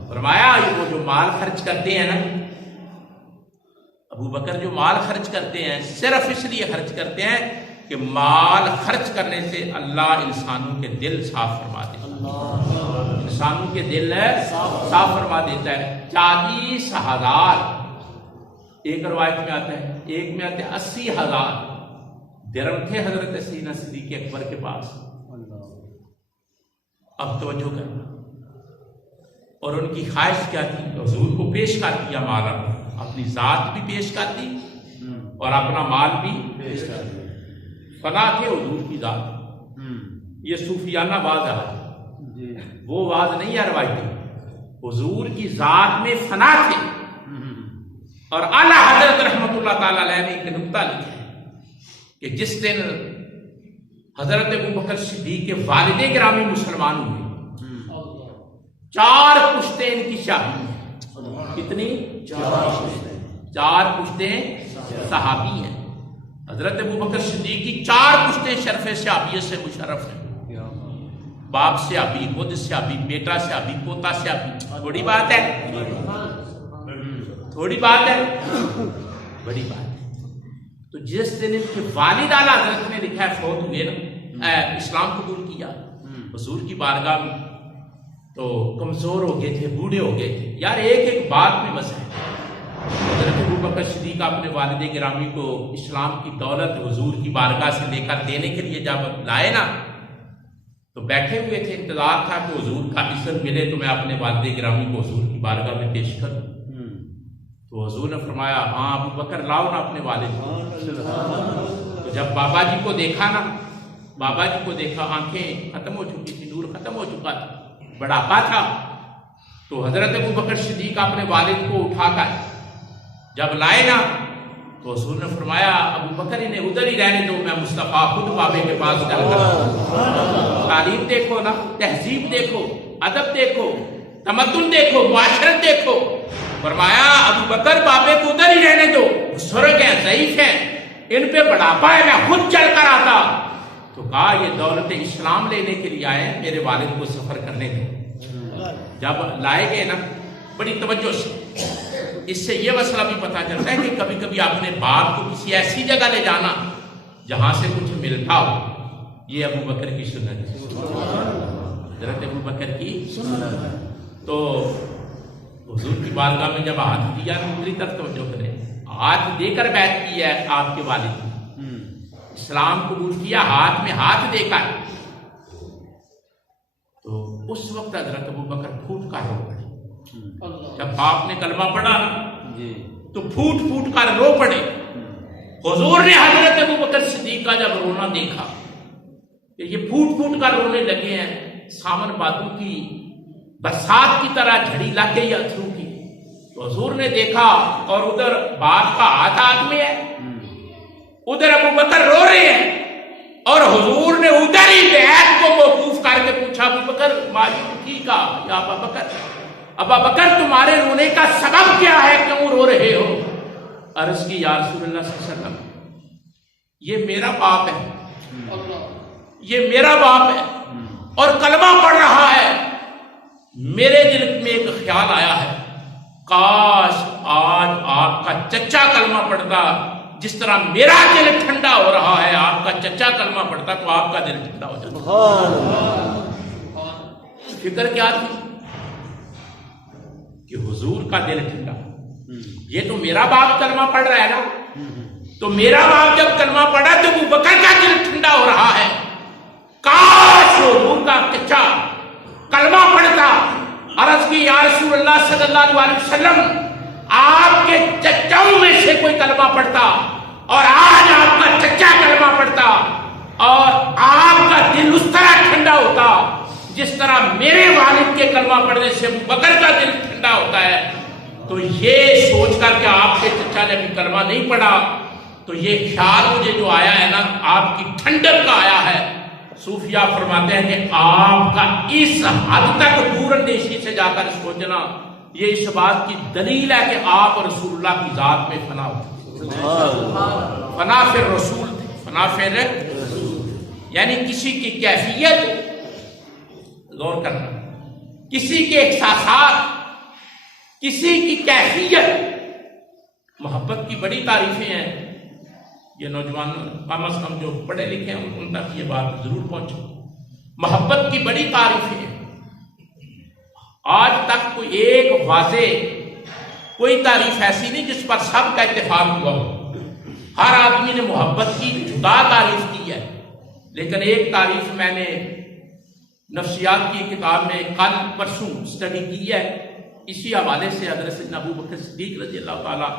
فرمایا وہ جو مال خرچ کرتے ہیں نا، ابوبکر جو مال خرچ کرتے ہیں صرف اس لیے خرچ کرتے ہیں کہ مال خرچ کرنے سے اللہ انسانوں کے دل صاف فرما دیتا ہے، انسانوں کے دل صاف فرما دیتا ہے۔ 40,000 ایک روایت میں آتا ہے، ایک میں آتے ہیں 80,000 درہم تھے حضرت سیدنا صدیق اکبر کے پاس۔ اب توجہ کرنا، اور ان کی خواہش کیا تھی؟ حضور کو پیش کر دیا مال، اپنی ذات بھی پیش کر دی اور اپنا مال بھی پیش کر دیا۔ فنا تھے حضور کی ذات، یہ صوفیانہ باز ہے، وہ باز نہیں ہے روایتی، حضور کی ذات میں فنا تھے۔ اور اعلیٰ حضرت رحمت اللہ تعالیٰ علیہ نے ایک نکتہ لکھا ہے کہ جس دن حضرت ابوبکر صدیق کے والد گرامی مسلمان ہوئے، 4 پشتیں ان کی شاہی ہیں۔ کتنی؟ 4 پشتیں صحابی ہیں۔ حضرت ابوبکر صدیق کی 4 پشتیں شرف صحابیت سے مشرف ہیں، باپ سے ابھی، خود سے ابھی، بیٹا سے ابھی، پوتا سے ابھی۔ تھوڑی بات ہے؟ تھوڑی بات ہے؟ بڑی بات ہے۔ تو جس دن ان کے والد اعلیٰ حضرت نے لکھا ہے فوت ہوئے نا، اسلام قبول کیا حضور کی بارگاہ میں، تو کمزور ہو گئے تھے، بوڑھے ہو گئے تھے۔ یار ایک بات میں مسئلہ ہے، حضرت ابوبکر صدیق اپنے والد گرامی کو اسلام کی دولت حضور کی بارگاہ سے لے کر دینے کے لیے جب لائے نا، تو بیٹھے ہوئے تھے، انتظار تھا کہ حضور کا اذن ملے تو میں اپنے والد گرامی کو حضور کی بارگاہ میں پیش کروں۔ تو حضور نے فرمایا ہاں ابوبکر لاؤ نا اپنے والد کو۔ تو جب بابا جی کو دیکھا نا، بابا جی کو دیکھا، آنکھیں ختم ہو چکی تھی، نور ختم ہو چکا تھا، بڑھاپا تھا۔ تو حضرت ابوبکر صدیق اپنے والد کو اٹھا کر جب لائے نا، تو حضور نے فرمایا ابوبکر انہیں ادھر ہی رہنے دو، میں مصطفیٰ خود بابے کے پاس چل کر۔ تعلیم دیکھو نا، تہذیب دیکھو، ادب دیکھو، تمدن دیکھو، معاشرت دیکھو۔ فرمایا ابوبکر بابے کو ادھر ہی رہنے دو، بزرگ ہیں، ضعیف ہیں، ان پہ بڑھاپا ہے، میں خود چل کر آتا۔ تو کہا یہ دولت اسلام لینے کے لیے آئے ہیں، میرے والد کو سفر کرنے دو۔ جب لائے گئے نا بڑی توجہ سے، اس سے یہ مسئلہ بھی پتہ چلتا ہے کہ کبھی کبھی اپنے باپ کو کسی ایسی جگہ لے جانا جہاں سے کچھ ملتا ہو، یہ ابو بکر کی سنت ہے، حضرت ابو بکر کی سنت ہے۔ تو حضور کی بارگاہ میں جب ہاتھ دیا تو دوسری طرف توجہ کریں، ہاتھ دے کر بیعت کی ہے آپ کے والد نے، اسلام قبول کیا ہاتھ میں ہاتھ دے کر، تو اس وقت حضرت ابو بکر پھوٹ کر رو پڑے۔ جب آپ نے کلمہ پڑھا تو پھوٹ پھوٹ کر رو پڑے۔ حضور نے حضرت ابو بکر صدیق کا جب رونا دیکھا کہ یہ پھوٹ پھوٹ کر رونے لگے ہیں، سامن بادل کی برسات کی طرح جھڑی لگ گئی اتھرو کی، تو حضور نے دیکھا اور ادھر باپ کا ہاتھ میں ہے، ادھر ابو بکر رو رہے ہیں، اور حضور نے ادھر ہی بیعت کو موقوف کر کے پوچھا ابو بکر ماجد کی کا یا ابا بکر تمہارے رونے کا سبب کیا ہے، کیوں رو رہے ہو؟ عرض کی یا رسول اللہ صلی اللہ علیہ وسلم یہ میرا باپ ہے، یہ میرا باپ ہے اور کلمہ پڑھ رہا ہے، میرے دل میں ایک خیال آیا ہے، کاش آج آپ کا چچا کلمہ پڑھتا، جس طرح میرا دل ٹھنڈا ہو رہا ہے آپ کا چچا کلمہ پڑھتا تو آپ کا دل ٹھنڈا ہو جاتا۔ فکر کیا تھی کہ حضور کا دل ٹھنڈا، یہ تو میرا باپ کلمہ پڑھ رہا ہے نا، تو میرا باپ جب کلمہ پڑھا تو ابو بکر کا دل ٹھنڈا ہو رہا ہے، کاش حضور کا چچا کلمہ پڑھتا۔ عرض کی یا رسول اللہ صلی اللہ علیہ وسلم آپ کے چچاؤں میں سے کوئی کلمہ پڑھتا اور آج آپ کا چچا کلمہ پڑھتا اور آپ کا دل اس طرح ٹھنڈا ہوتا جس طرح میرے والد کے کلمہ پڑھنے سے ابو بکر کا دل ٹھنڈا ہوتا ہے۔ تو یہ سوچ کر کہ آپ کے چچا نے بھی کلمہ نہیں پڑھا تو یہ خیال مجھے جو آیا ہے نا آپ کی ٹھنڈک کا آیا ہے۔ صوفیہ فرماتے ہیں کہ آپ کا اس حد تک دور اندیشی سے جا کر سوچنا یہ اس بات کی دلیل ہے کہ آپ رسول اللہ کی ذات میں فنا ہوتے، فنا فر رسول تھے، فنا فر یعنی کسی کی کیفیت غور کرنا، کسی کے احساسات، کسی کی کیفیت۔ محبت کی بڑی تعریفیں ہیں، یہ نوجوان کم از کم جو پڑھے لکھے ہیں ان تک یہ بات ضرور پہنچے۔ محبت کی بڑی تعریفیں ہیں، آج تک کوئی ایک واضح کوئی تعریف ایسی نہیں جس پر سب کا اتفاق ہوا ہو، ہر آدمی نے محبت کی جدا تعریف کی ہے، لیکن ایک تعریف میں نے نفسیات کی کتاب میں کل پرسوں اسٹڈی کی ہے، اسی حوالے سے حضرت سیدنا ابو بکر صدیق رضی اللہ تعالیٰ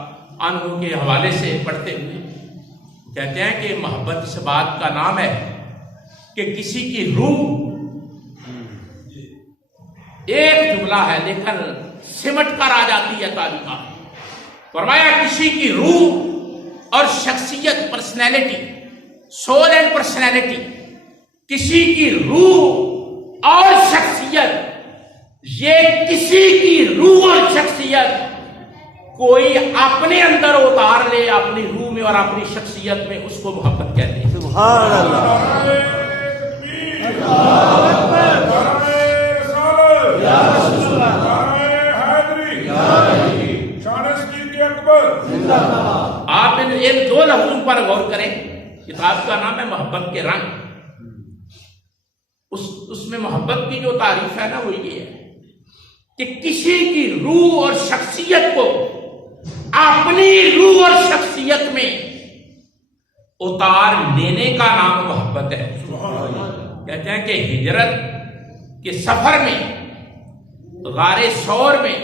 عنہ کے حوالے سے پڑھتے ہوئے کہتے ہیں کہ محبت اس بات کا نام ہے کہ کسی کی روح، ایک جملہ ہے لیکن سمٹ کر آ جاتی ہے تعلیمات، فرمایا کسی کی روح اور شخصیت، پرسنالٹی، سول اینڈ پرسنالٹی، کسی کی روح اور شخصیت، یہ کسی کی روح اور شخصیت کوئی اپنے اندر اتار لے اپنی روح میں اور اپنی شخصیت میں، اس کو محبت کہتے ہیں۔ سبحان اللہ، آپ ان دو لفظوں پر غور کریں، کتاب کا نام ہے محبت کے رنگ، اس میں محبت کی جو تعریف ہے نا وہ یہ ہے کہ کسی کی روح اور شخصیت کو اپنی روح اور شخصیت میں اتار لینے کا نام محبت ہے۔ کہتے ہیں کہ ہجرت کے سفر میں، غار ثور میں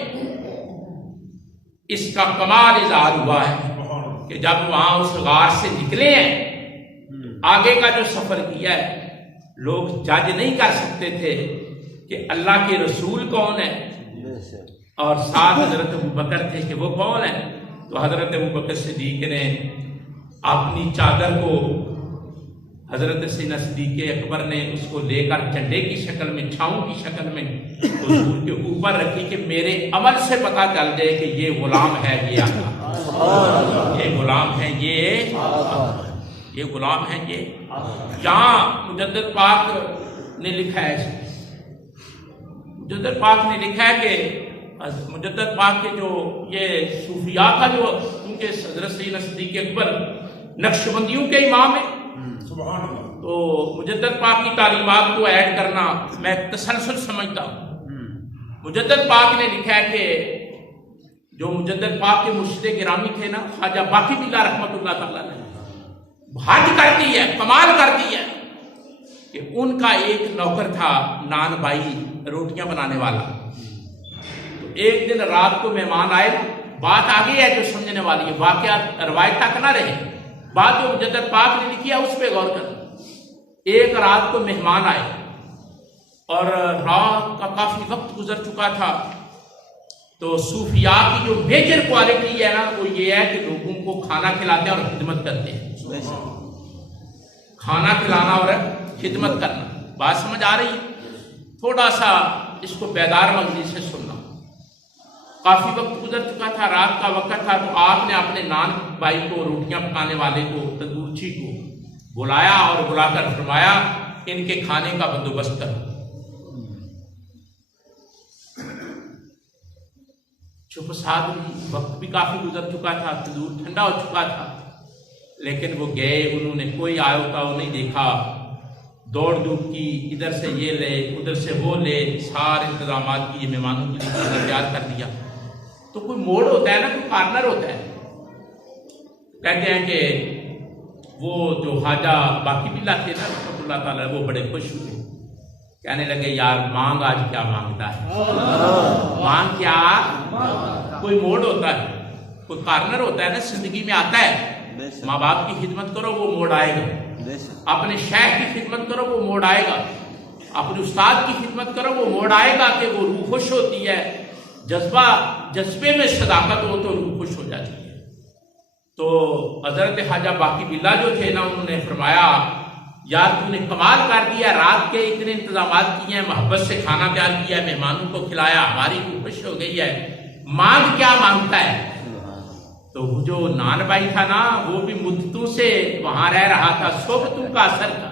اس کا کمال اظہار ہوا ہے کہ جب وہاں اس غار سے نکلے ہیں، آگے کا جو سفر کیا ہے، لوگ جج نہیں کر سکتے تھے کہ اللہ کے رسول کون ہے اور ساتھ حضرت ابو بکر تھے کہ وہ کون ہے، تو حضرت ابو بکر صدیق نے اپنی چادر کو حضرت سیدنا صدیق اکبر نے اس کو لے کر جھنڈے کی شکل میں، چھاؤں کی شکل میں حضور کے اوپر رکھی کہ میرے عمل سے پتہ چل جائے کہ یہ غلام ہے، یہ آقا، یہ غلام ہے، یہ غلام ہے، یہ جہاں مجدد پاک نے لکھا ہے، مجدد پاک نے لکھا ہے کہ مجدد پاک کے جو یہ صوفیاء کا جو کیونکہ حضرت سیدنا صدیق اکبر نقشبندیوں کے امام ہیں، سبحان اللہ. تو مجدد پاک کی تعلیمات کو ایڈ کرنا میں تسلسل سمجھتا ہوں. مجدد پاک نے لکھا ہے کہ جو مجدد پاک کے مرشد گرامی تھے نا خواجہ باقی باللہ رحمۃ اللہ تعالیٰ نے حد کر دی ہے، کمال کر دی ہے کہ ان کا ایک نوکر تھا نان بائی روٹیاں بنانے والا. تو ایک دن رات کو مہمان آئے، بات آگے ہے جو سمجھنے والی ہے، واقعات روایت تک نہ رہے، بات جو مجدد پاک نے لکھی ہے اس پہ غور کر. ایک رات کو مہمان آئے اور رات کا کافی وقت گزر چکا تھا. تو صوفیاء کی جو میجر کوالٹی ہے نا وہ یہ ہے کہ لوگوں کو کھانا کھلاتے ہیں اور خدمت کرتے ہیں. کھانا کھلانا اور خدمت کرنا. بات سمجھ آ رہی ہے؟ تھوڑا سا اس کو بیدار مجلس سے سننا. کافی وقت گزر چکا تھا، رات کا وقت تھا، تو آپ نے اپنے نان بھائی کو، روٹیاں پکانے والے کو، تندورچی کو بلایا اور بلا کر فرمایا ان کے کھانے کا بندوبست کرو. چپ سادگی، وقت بھی کافی گزر چکا تھا، تندور ٹھنڈا ہو چکا تھا، لیکن وہ گئے، انہوں نے کوئی آیا ہوتا وہ نہیں دیکھا. دوڑ دھوپ کی، ادھر سے یہ لے ادھر سے وہ لے، سارے انتظامات کیے، مہمانوں کے لیے کھانا تیار کر دیا. تو کوئی موڑ ہوتا ہے نا، کوئی کارنر ہوتا ہے. کہتے ہیں کہ وہ جو خواجہ باقی باللہ تھے نا رحمۃ اللہ تعالیٰ، وہ بڑے خوش ہوئے. کہنے لگے یار مانگ آج کیا مانگتا ہے، مانگ کیا. کوئی موڑ ہوتا ہے، کوئی کارنر ہوتا ہے نا زندگی میں آتا ہے. ماں باپ کی خدمت کرو وہ موڑ آئے گا، اپنے شیخ کی خدمت کرو وہ موڑ آئے گا، اپنے استاد کی خدمت کرو وہ موڑ آئے گا کہ وہ روح خوش ہوتی ہے. جذبے میں صداقت ہو تو روح خوش ہو جاتی ہے. تو حضرت خواجہ باقی باللہ جو تھے نا انہوں نے فرمایا یار تو نے کمال کر دیا، رات کے اتنے انتظامات کیے ہیں، محبت سے کھانا تیار کیا ہے، مہمانوں کو کھلایا، ہماری روح خوش ہو گئی ہے، مانگ کیا مانگتا ہے. تو وہ جو نان بھائی تھا نا وہ بھی مدتوں سے وہاں رہ رہا تھا، صحبتوں کا اثر تھا.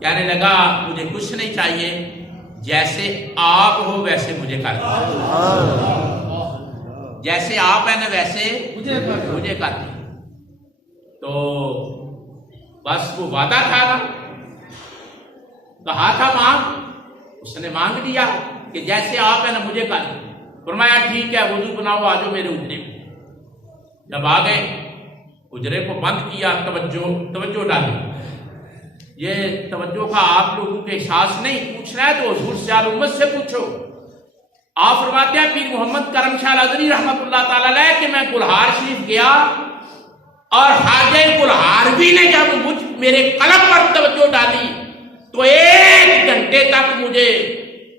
کہنے لگا مجھے کچھ نہیں چاہیے، جیسے آپ ہو ویسے مجھے کر دیں، جیسے آپ ہیں نا ویسے مجھے کر دیں. تو بس وہ وعدہ تھا نا، کہا تھا مانگ، اس نے مانگ لیا کہ جیسے آپ ہیں نا مجھے کر دیں. فرمایا ٹھیک ہے وضو بناؤ آ جاؤ میرے اجرے میں. جب آ گئے اجرے کو بند کیا، توجہ ڈالی. یہ توجہ کا آپ لوگوں کے احساس نہیں، پوچھنا ہے تو حضور سے امت سے پوچھو. آپ فرماتے ہیں پیر محمد کرم شاہ الازری رحمۃ اللہ تعالی علیہ کہ میں گلہار شریف گیا اور خواجہ گلہاروی نے جب میرے قلم پر توجہ ڈالی تو 1 گھنٹے تک مجھے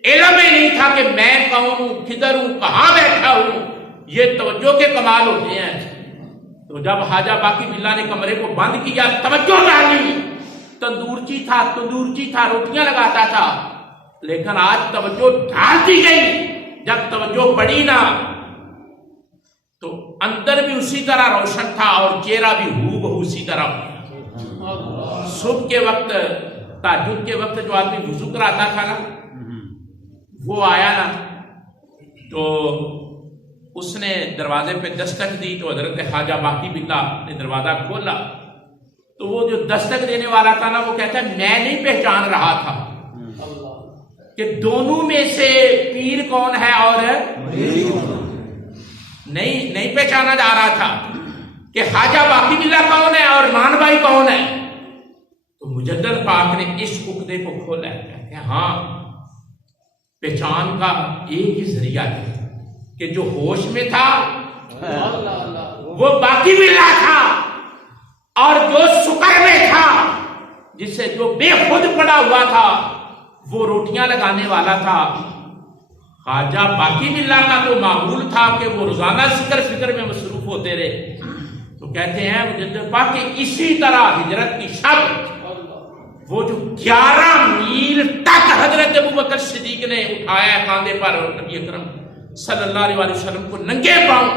علم ہی نہیں تھا کہ میں کون ہوں، کدھر ہوں، کہاں بیٹھا ہوں. یہ توجہ کے کمال ہوتے ہیں. تو جب خواجہ باقی باللہ نے کمرے کو بند کیا، توجہ ڈالی، تندورچی تھا، روٹیاں لگاتا تھا، لیکن آج توجہ ڈال دی گئی. جب توجہ بڑھی نا تو اندر بھی اسی طرح روشن تھا اور چہرہ بھی ہو بہو اسی طرح ہوا. صبح کے وقت، تہجد کے وقت جو آدمی وضو کراتا تھا نا وہ آیا نا تو اس نے دروازے پہ دستک دی. تو حضرت خواجہ باقی باللہ نے دروازہ کھولا تو وہ جو دستک دینے والا تھا نا وہ کہتا ہے میں نہیں پہچان رہا تھا کہ دونوں میں سے پیر کون ہے اور نہیں پہچانا جا رہا تھا کہ خواجہ باقی باللہ کون ہے اور نان بھائی کون ہے. تو مجدد پاک نے اس عقدے کو کھولا ہے کہ ہاں پہچان کا ایک ہی ذریعہ ہے کہ جو ہوش میں تھا وہ باقی باللہ تھا اور جو سکر میں تھا، جس سے جو بے خود پڑا ہوا تھا وہ روٹیاں لگانے والا تھا. خواجہ باقی باللہ کا تو معمول تھا کہ وہ روزانہ فکر میں مصروف ہوتے رہے. تو کہتے ہیں مجدد پاک کہ اسی طرح ہجرت کی شب وہ جو 11 میل تک حضرت ابوبکر صدیق نے اٹھایا کاندھے پر نبی اکرم صلی اللہ علیہ وسلم کو ننگے پاؤں،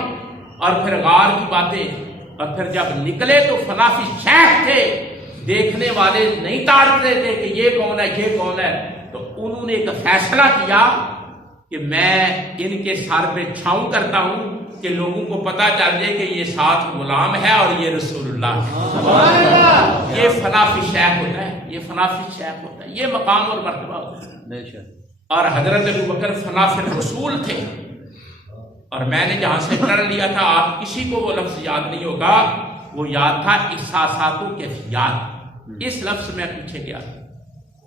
اور پھر غار کی باتیں، اور پھر جب نکلے تو فلافی شیخ تھے، دیکھنے والے نہیں تاڑتے تھے کہ یہ کون ہے یہ کون ہے. تو انہوں نے ایک فیصلہ کیا کہ میں ان کے سر پہ چھاؤں کرتا ہوں کہ لوگوں کو پتا چل جائے کہ یہ ساتھ غلام ہے اور یہ رسول اللہ ہے. یہ فنا فی شیخ ہوتا ہے، یہ فنا فی شیخ ہوتا ہے، یہ مقام اور مرتبہ ہوتا ہے. اور حضرت ابوبکر فنا فی رسول تھے. اور میں نے جہاں سے پڑھ لیا تھا، آپ کسی کو وہ لفظ یاد نہیں ہوگا، وہ یاد تھا احساسات و کیفیات. اس لفظ میں پیچھے گیا،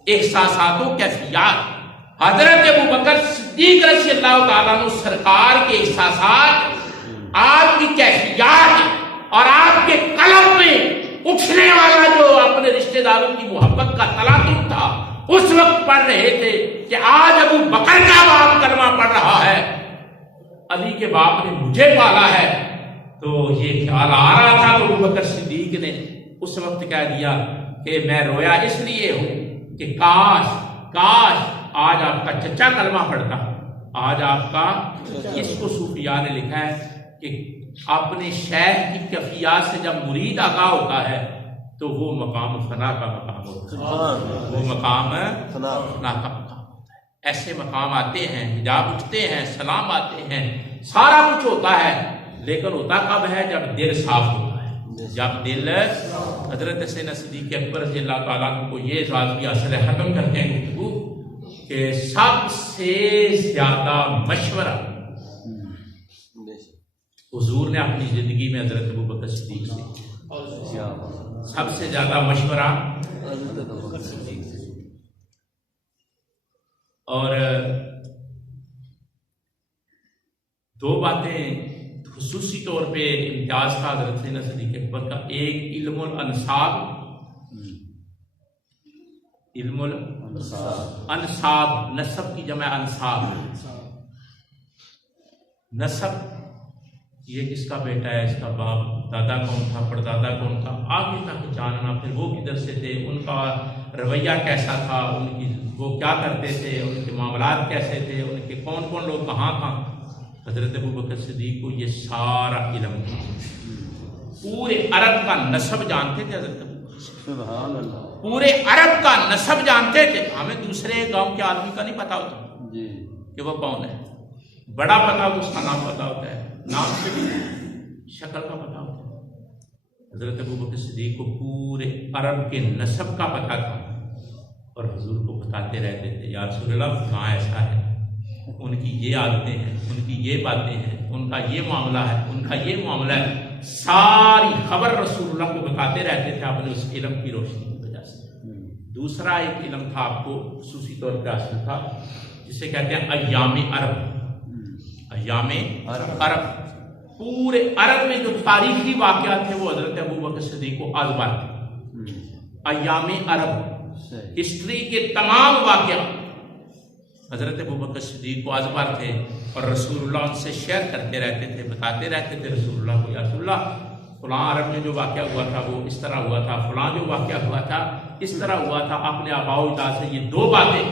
احساسات و کیفیات. حضرت ابوبکر صدیق رضی اللہ تعالیٰ عنہ سرکار کے احساسات، آپ کی کیفیات اور آپ کے قلب میں اٹھنے والا جو اپنے رشتہ داروں کی محبت کا تلاطم تھا، اس وقت پڑھ رہے تھے کہ آج ابو بکر کا باپ کلمہ پڑھ رہا ہے، علی کے باپ نے مجھے پالا ہے. تو یہ خیال آ رہا تھا. تو ابو بکر صدیق نے اس وقت کہہ دیا کہ میں رویا اس لیے ہوں کہ کاش آج آپ کا چچا کلمہ پڑھتا. آج آپ کا، اس کو صوفیاء نے لکھا ہے کہ اپنے شیخ کی کیفیات سے جب مرید آگاہ ہوتا ہے تو وہ مقام فنا کا مقام ہوتا ہے، وہ مقام فنا کا مقام ہوتا ہے. ایسے مقام آتے ہیں، حجاب اٹھتے ہیں، سلام آتے ہیں، سارا کچھ ہوتا ہے، لیکن ہوتا کب ہے؟ جب دل صاف ہوتا ہے. جب دل، حضرت سیدنا صدیق اکبر رضی اللہ تعالیٰ عنہ کو یہ ذاتی اثر ہے، ختم کرتے ہیں گفتگو، کہ سب سے زیادہ مشورہ حضور نے اپنی زندگی میں حضرت ابوبکر صدیق سے، سب سے زیادہ مشورہ حضرت ابوبکر صدیق سے. اور دو باتیں خصوصی طور پہ امتیاز تھا حضرت سیدنا صدیق اکبر کا. ایک علم الانساب، علم الانساب، نسب کی جمع انساب. نسب، یہ کس کا بیٹا ہے، اس کا باپ، دادا کون تھا، پردادا کون تھا، آگے تک جاننا. پھر وہ کدھر سے تھے، ان کا رویہ کیسا تھا، ان کی وہ کیا کرتے تھے، ان کے معاملات کیسے تھے، ان کے کون کون لوگ کہاں کہاں. حضرت ابوبکر صدیق کو یہ سارا علم تھا. پورے عرب کا نسب جانتے تھے حضرت ابوبکر صدیق، پورے عرب کا نسب جانتے تھے. ہمیں دوسرے گاؤں کے آدمی کا نہیں پتا ہوتا کہ وہ کون ہے. بڑا پتا ہوتا، اس کا نام پتا ہوتا ہے، نام سے بھی شکل کا پتا ہوتا ہے. حضرت ابوبکر صدیق کو پورے عرب کے نسب کا پتا تھا اور حضور کو بتاتے رہتے تھے، یا رسول اللہ کہاں ایسا ہے، ان کی یہ عادتیں ہیں، ان کی یہ باتیں ہیں، ان کا یہ معاملہ ہے، ان کا یہ معاملہ ہے. ساری خبر رسول اللہ کو بتاتے رہتے تھے اپنے اس علم کی روشنی کی وجہ سے. دوسرا ایک علم تھا آپ کو خصوصی طور پہ حاصل تھا، جسے کہتے ہیں ایام عرب. ایام عرب، پورے عرب میں جو تاریخی واقعات تھے وہ حضرت ابوبکر صدیق کو ازبر تھے. ایام عرب، ہسٹری کے تمام واقعات حضرت ابوبکر صدیق کو ازبر تھے اور رسول اللہ ان سے شیئر کرتے رہتے تھے، بتاتے رہتے تھے رسول اللہ کو، یا رسول اللہ فلاں عرب میں جو واقعہ ہوا تھا وہ اس طرح ہوا تھا، فلاں جو واقعہ ہوا تھا اس طرح ہوا تھا. اپنے آباء و اجداد سے یہ دو باتیں.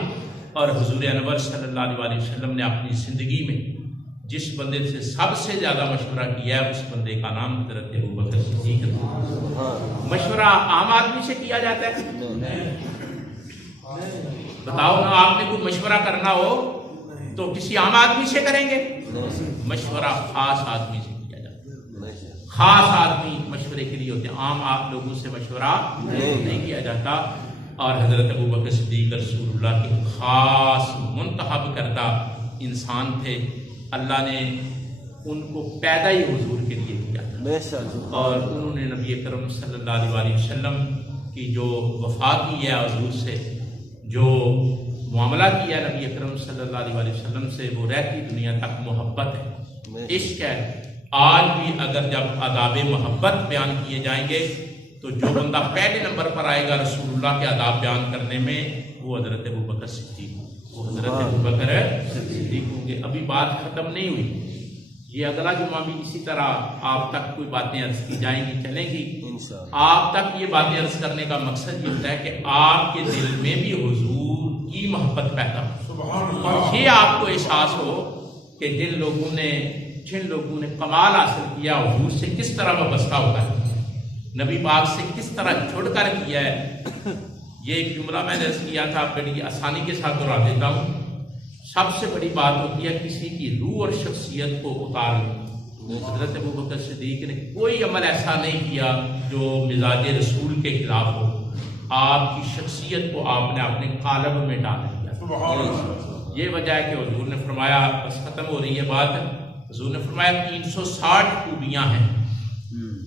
اور حضور انور صلی اللہ علیہ وسلم نے اپنی زندگی میں جس بندے سے سب سے زیادہ مشورہ کیا ہے، اس بندے کا نام حضرت ابوبکر صدیق ہے. مشورہ عام آدمی سے کیا جاتا ہے؟ بتاؤ نا، آپ نے کوئی مشورہ کرنا ہو تو کسی عام آدمی سے کریں گے؟ مشورہ خاص آدمی سے کیا جاتا ہے. خاص آدمی مشورے کے لیے ہوتے ہیں، عام آپ لوگوں سے مشورہ نہیں کیا جاتا. اور حضرت ابوبکر صدیق رسول اللہ کے خاص منتخب کردہ انسان تھے. اللہ نے ان کو پیدا ہی حضور کے لیے کیا تھا، اور انہوں نے نبی اکرم صلی اللہ علیہ وسلم کی جو وفا کی ہے، حضور سے جو معاملہ کیا نبی اکرم صلی اللہ علیہ وسلم سے، وہ رہتی دنیا تک محبت ہے، عشق ہے. آج بھی اگر جب آداب محبت بیان کیے جائیں گے تو جو بندہ پہلے نمبر پر آئے گا رسول اللہ کے آداب بیان کرنے میں، وہ حضرت ابوبکر صدیق، وہ حضرت ابوبکر صدیق ہوں گے. ابھی بات ختم نہیں ہوئی، یہ اگلا جمعہ بھی اسی طرح آپ تک کوئی باتیں عرض کی جائیں گی، چلیں گی. آپ تک یہ باتیں عرض کرنے کا مقصد یہ ہوتا ہے کہ آپ کے دل میں بھی حضور کی محبت پیدا ہو، اور یہ آپ کو احساس ہو کہ جن لوگوں نے کمال حاصل کیا، حضور سے کس طرح وابستہ ہوتا ہے، نبی پاک سے کس طرح جڑ کر کیا ہے. یہ ایک جملہ میں نے عرض کیا تھا، بڑی آسانی کے ساتھ دہرا دیتا ہوں. سب سے بڑی بات ہوتی ہے کسی کی روح اور شخصیت کو اتارنا، حضرت ابو بکر صدیق نے کوئی عمل ایسا نہیں کیا جو مزاج رسول کے خلاف ہو. آپ کی شخصیت کو آپ نے اپنے قالب میں ڈال دیا. یہ وجہ ہے کہ حضور نے فرمایا، بس ختم ہو رہی ہے بات، حضور نے فرمایا 360 خوبیاں ہیں.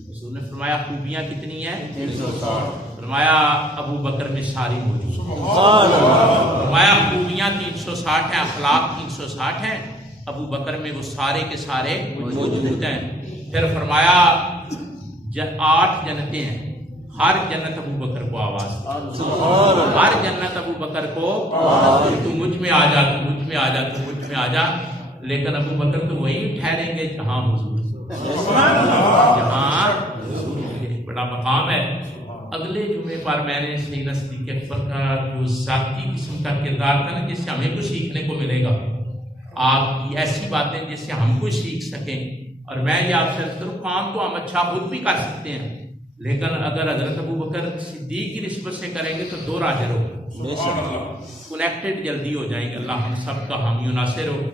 حضور نے فرمایا خوبیاں کتنی ہیں؟ 360. فرمایا ابو بکر میں ساری موجود. فرمایا خوبیاں 360 ہیں، اخلاق 360 ہیں، ابو بکر میں وہ سارے کے سارے موجود ہیں. پھر فرمایا 8 جنتیں ہیں، ہر جنت ابو بکر کو آواز، ہر جنت ابو بکر کو تو مجھ میں آ جا، تو مجھ میں آ جا، تو مجھ میں آ جا. لیکن ابو بکر تو وہی ٹھہریں گے جہاں حضور، جہاں حضور. یہ بڑا مقام ہے. اگلے جمعے پر میں نے سیدنا صدیق اکبر کا جو ذاتی قسم کا کردار تھا نا، جس سے ہمیں کچھ سیکھنے کو ملے گا، آپ کی ایسی باتیں جس سے ہم کچھ سیکھ سکیں. اور میں یہ آپ سے عرض کروں، کام تو ہم اچھا خود بھی کر سکتے ہیں، لیکن اگر حضرت ابو بکر صدیق کی نسبت سے کریں گے تو دو راجر ہو، کنیکٹڈ جلدی ہو جائیں گے. اللہ ہم سب کا حامی و ناصر ہو.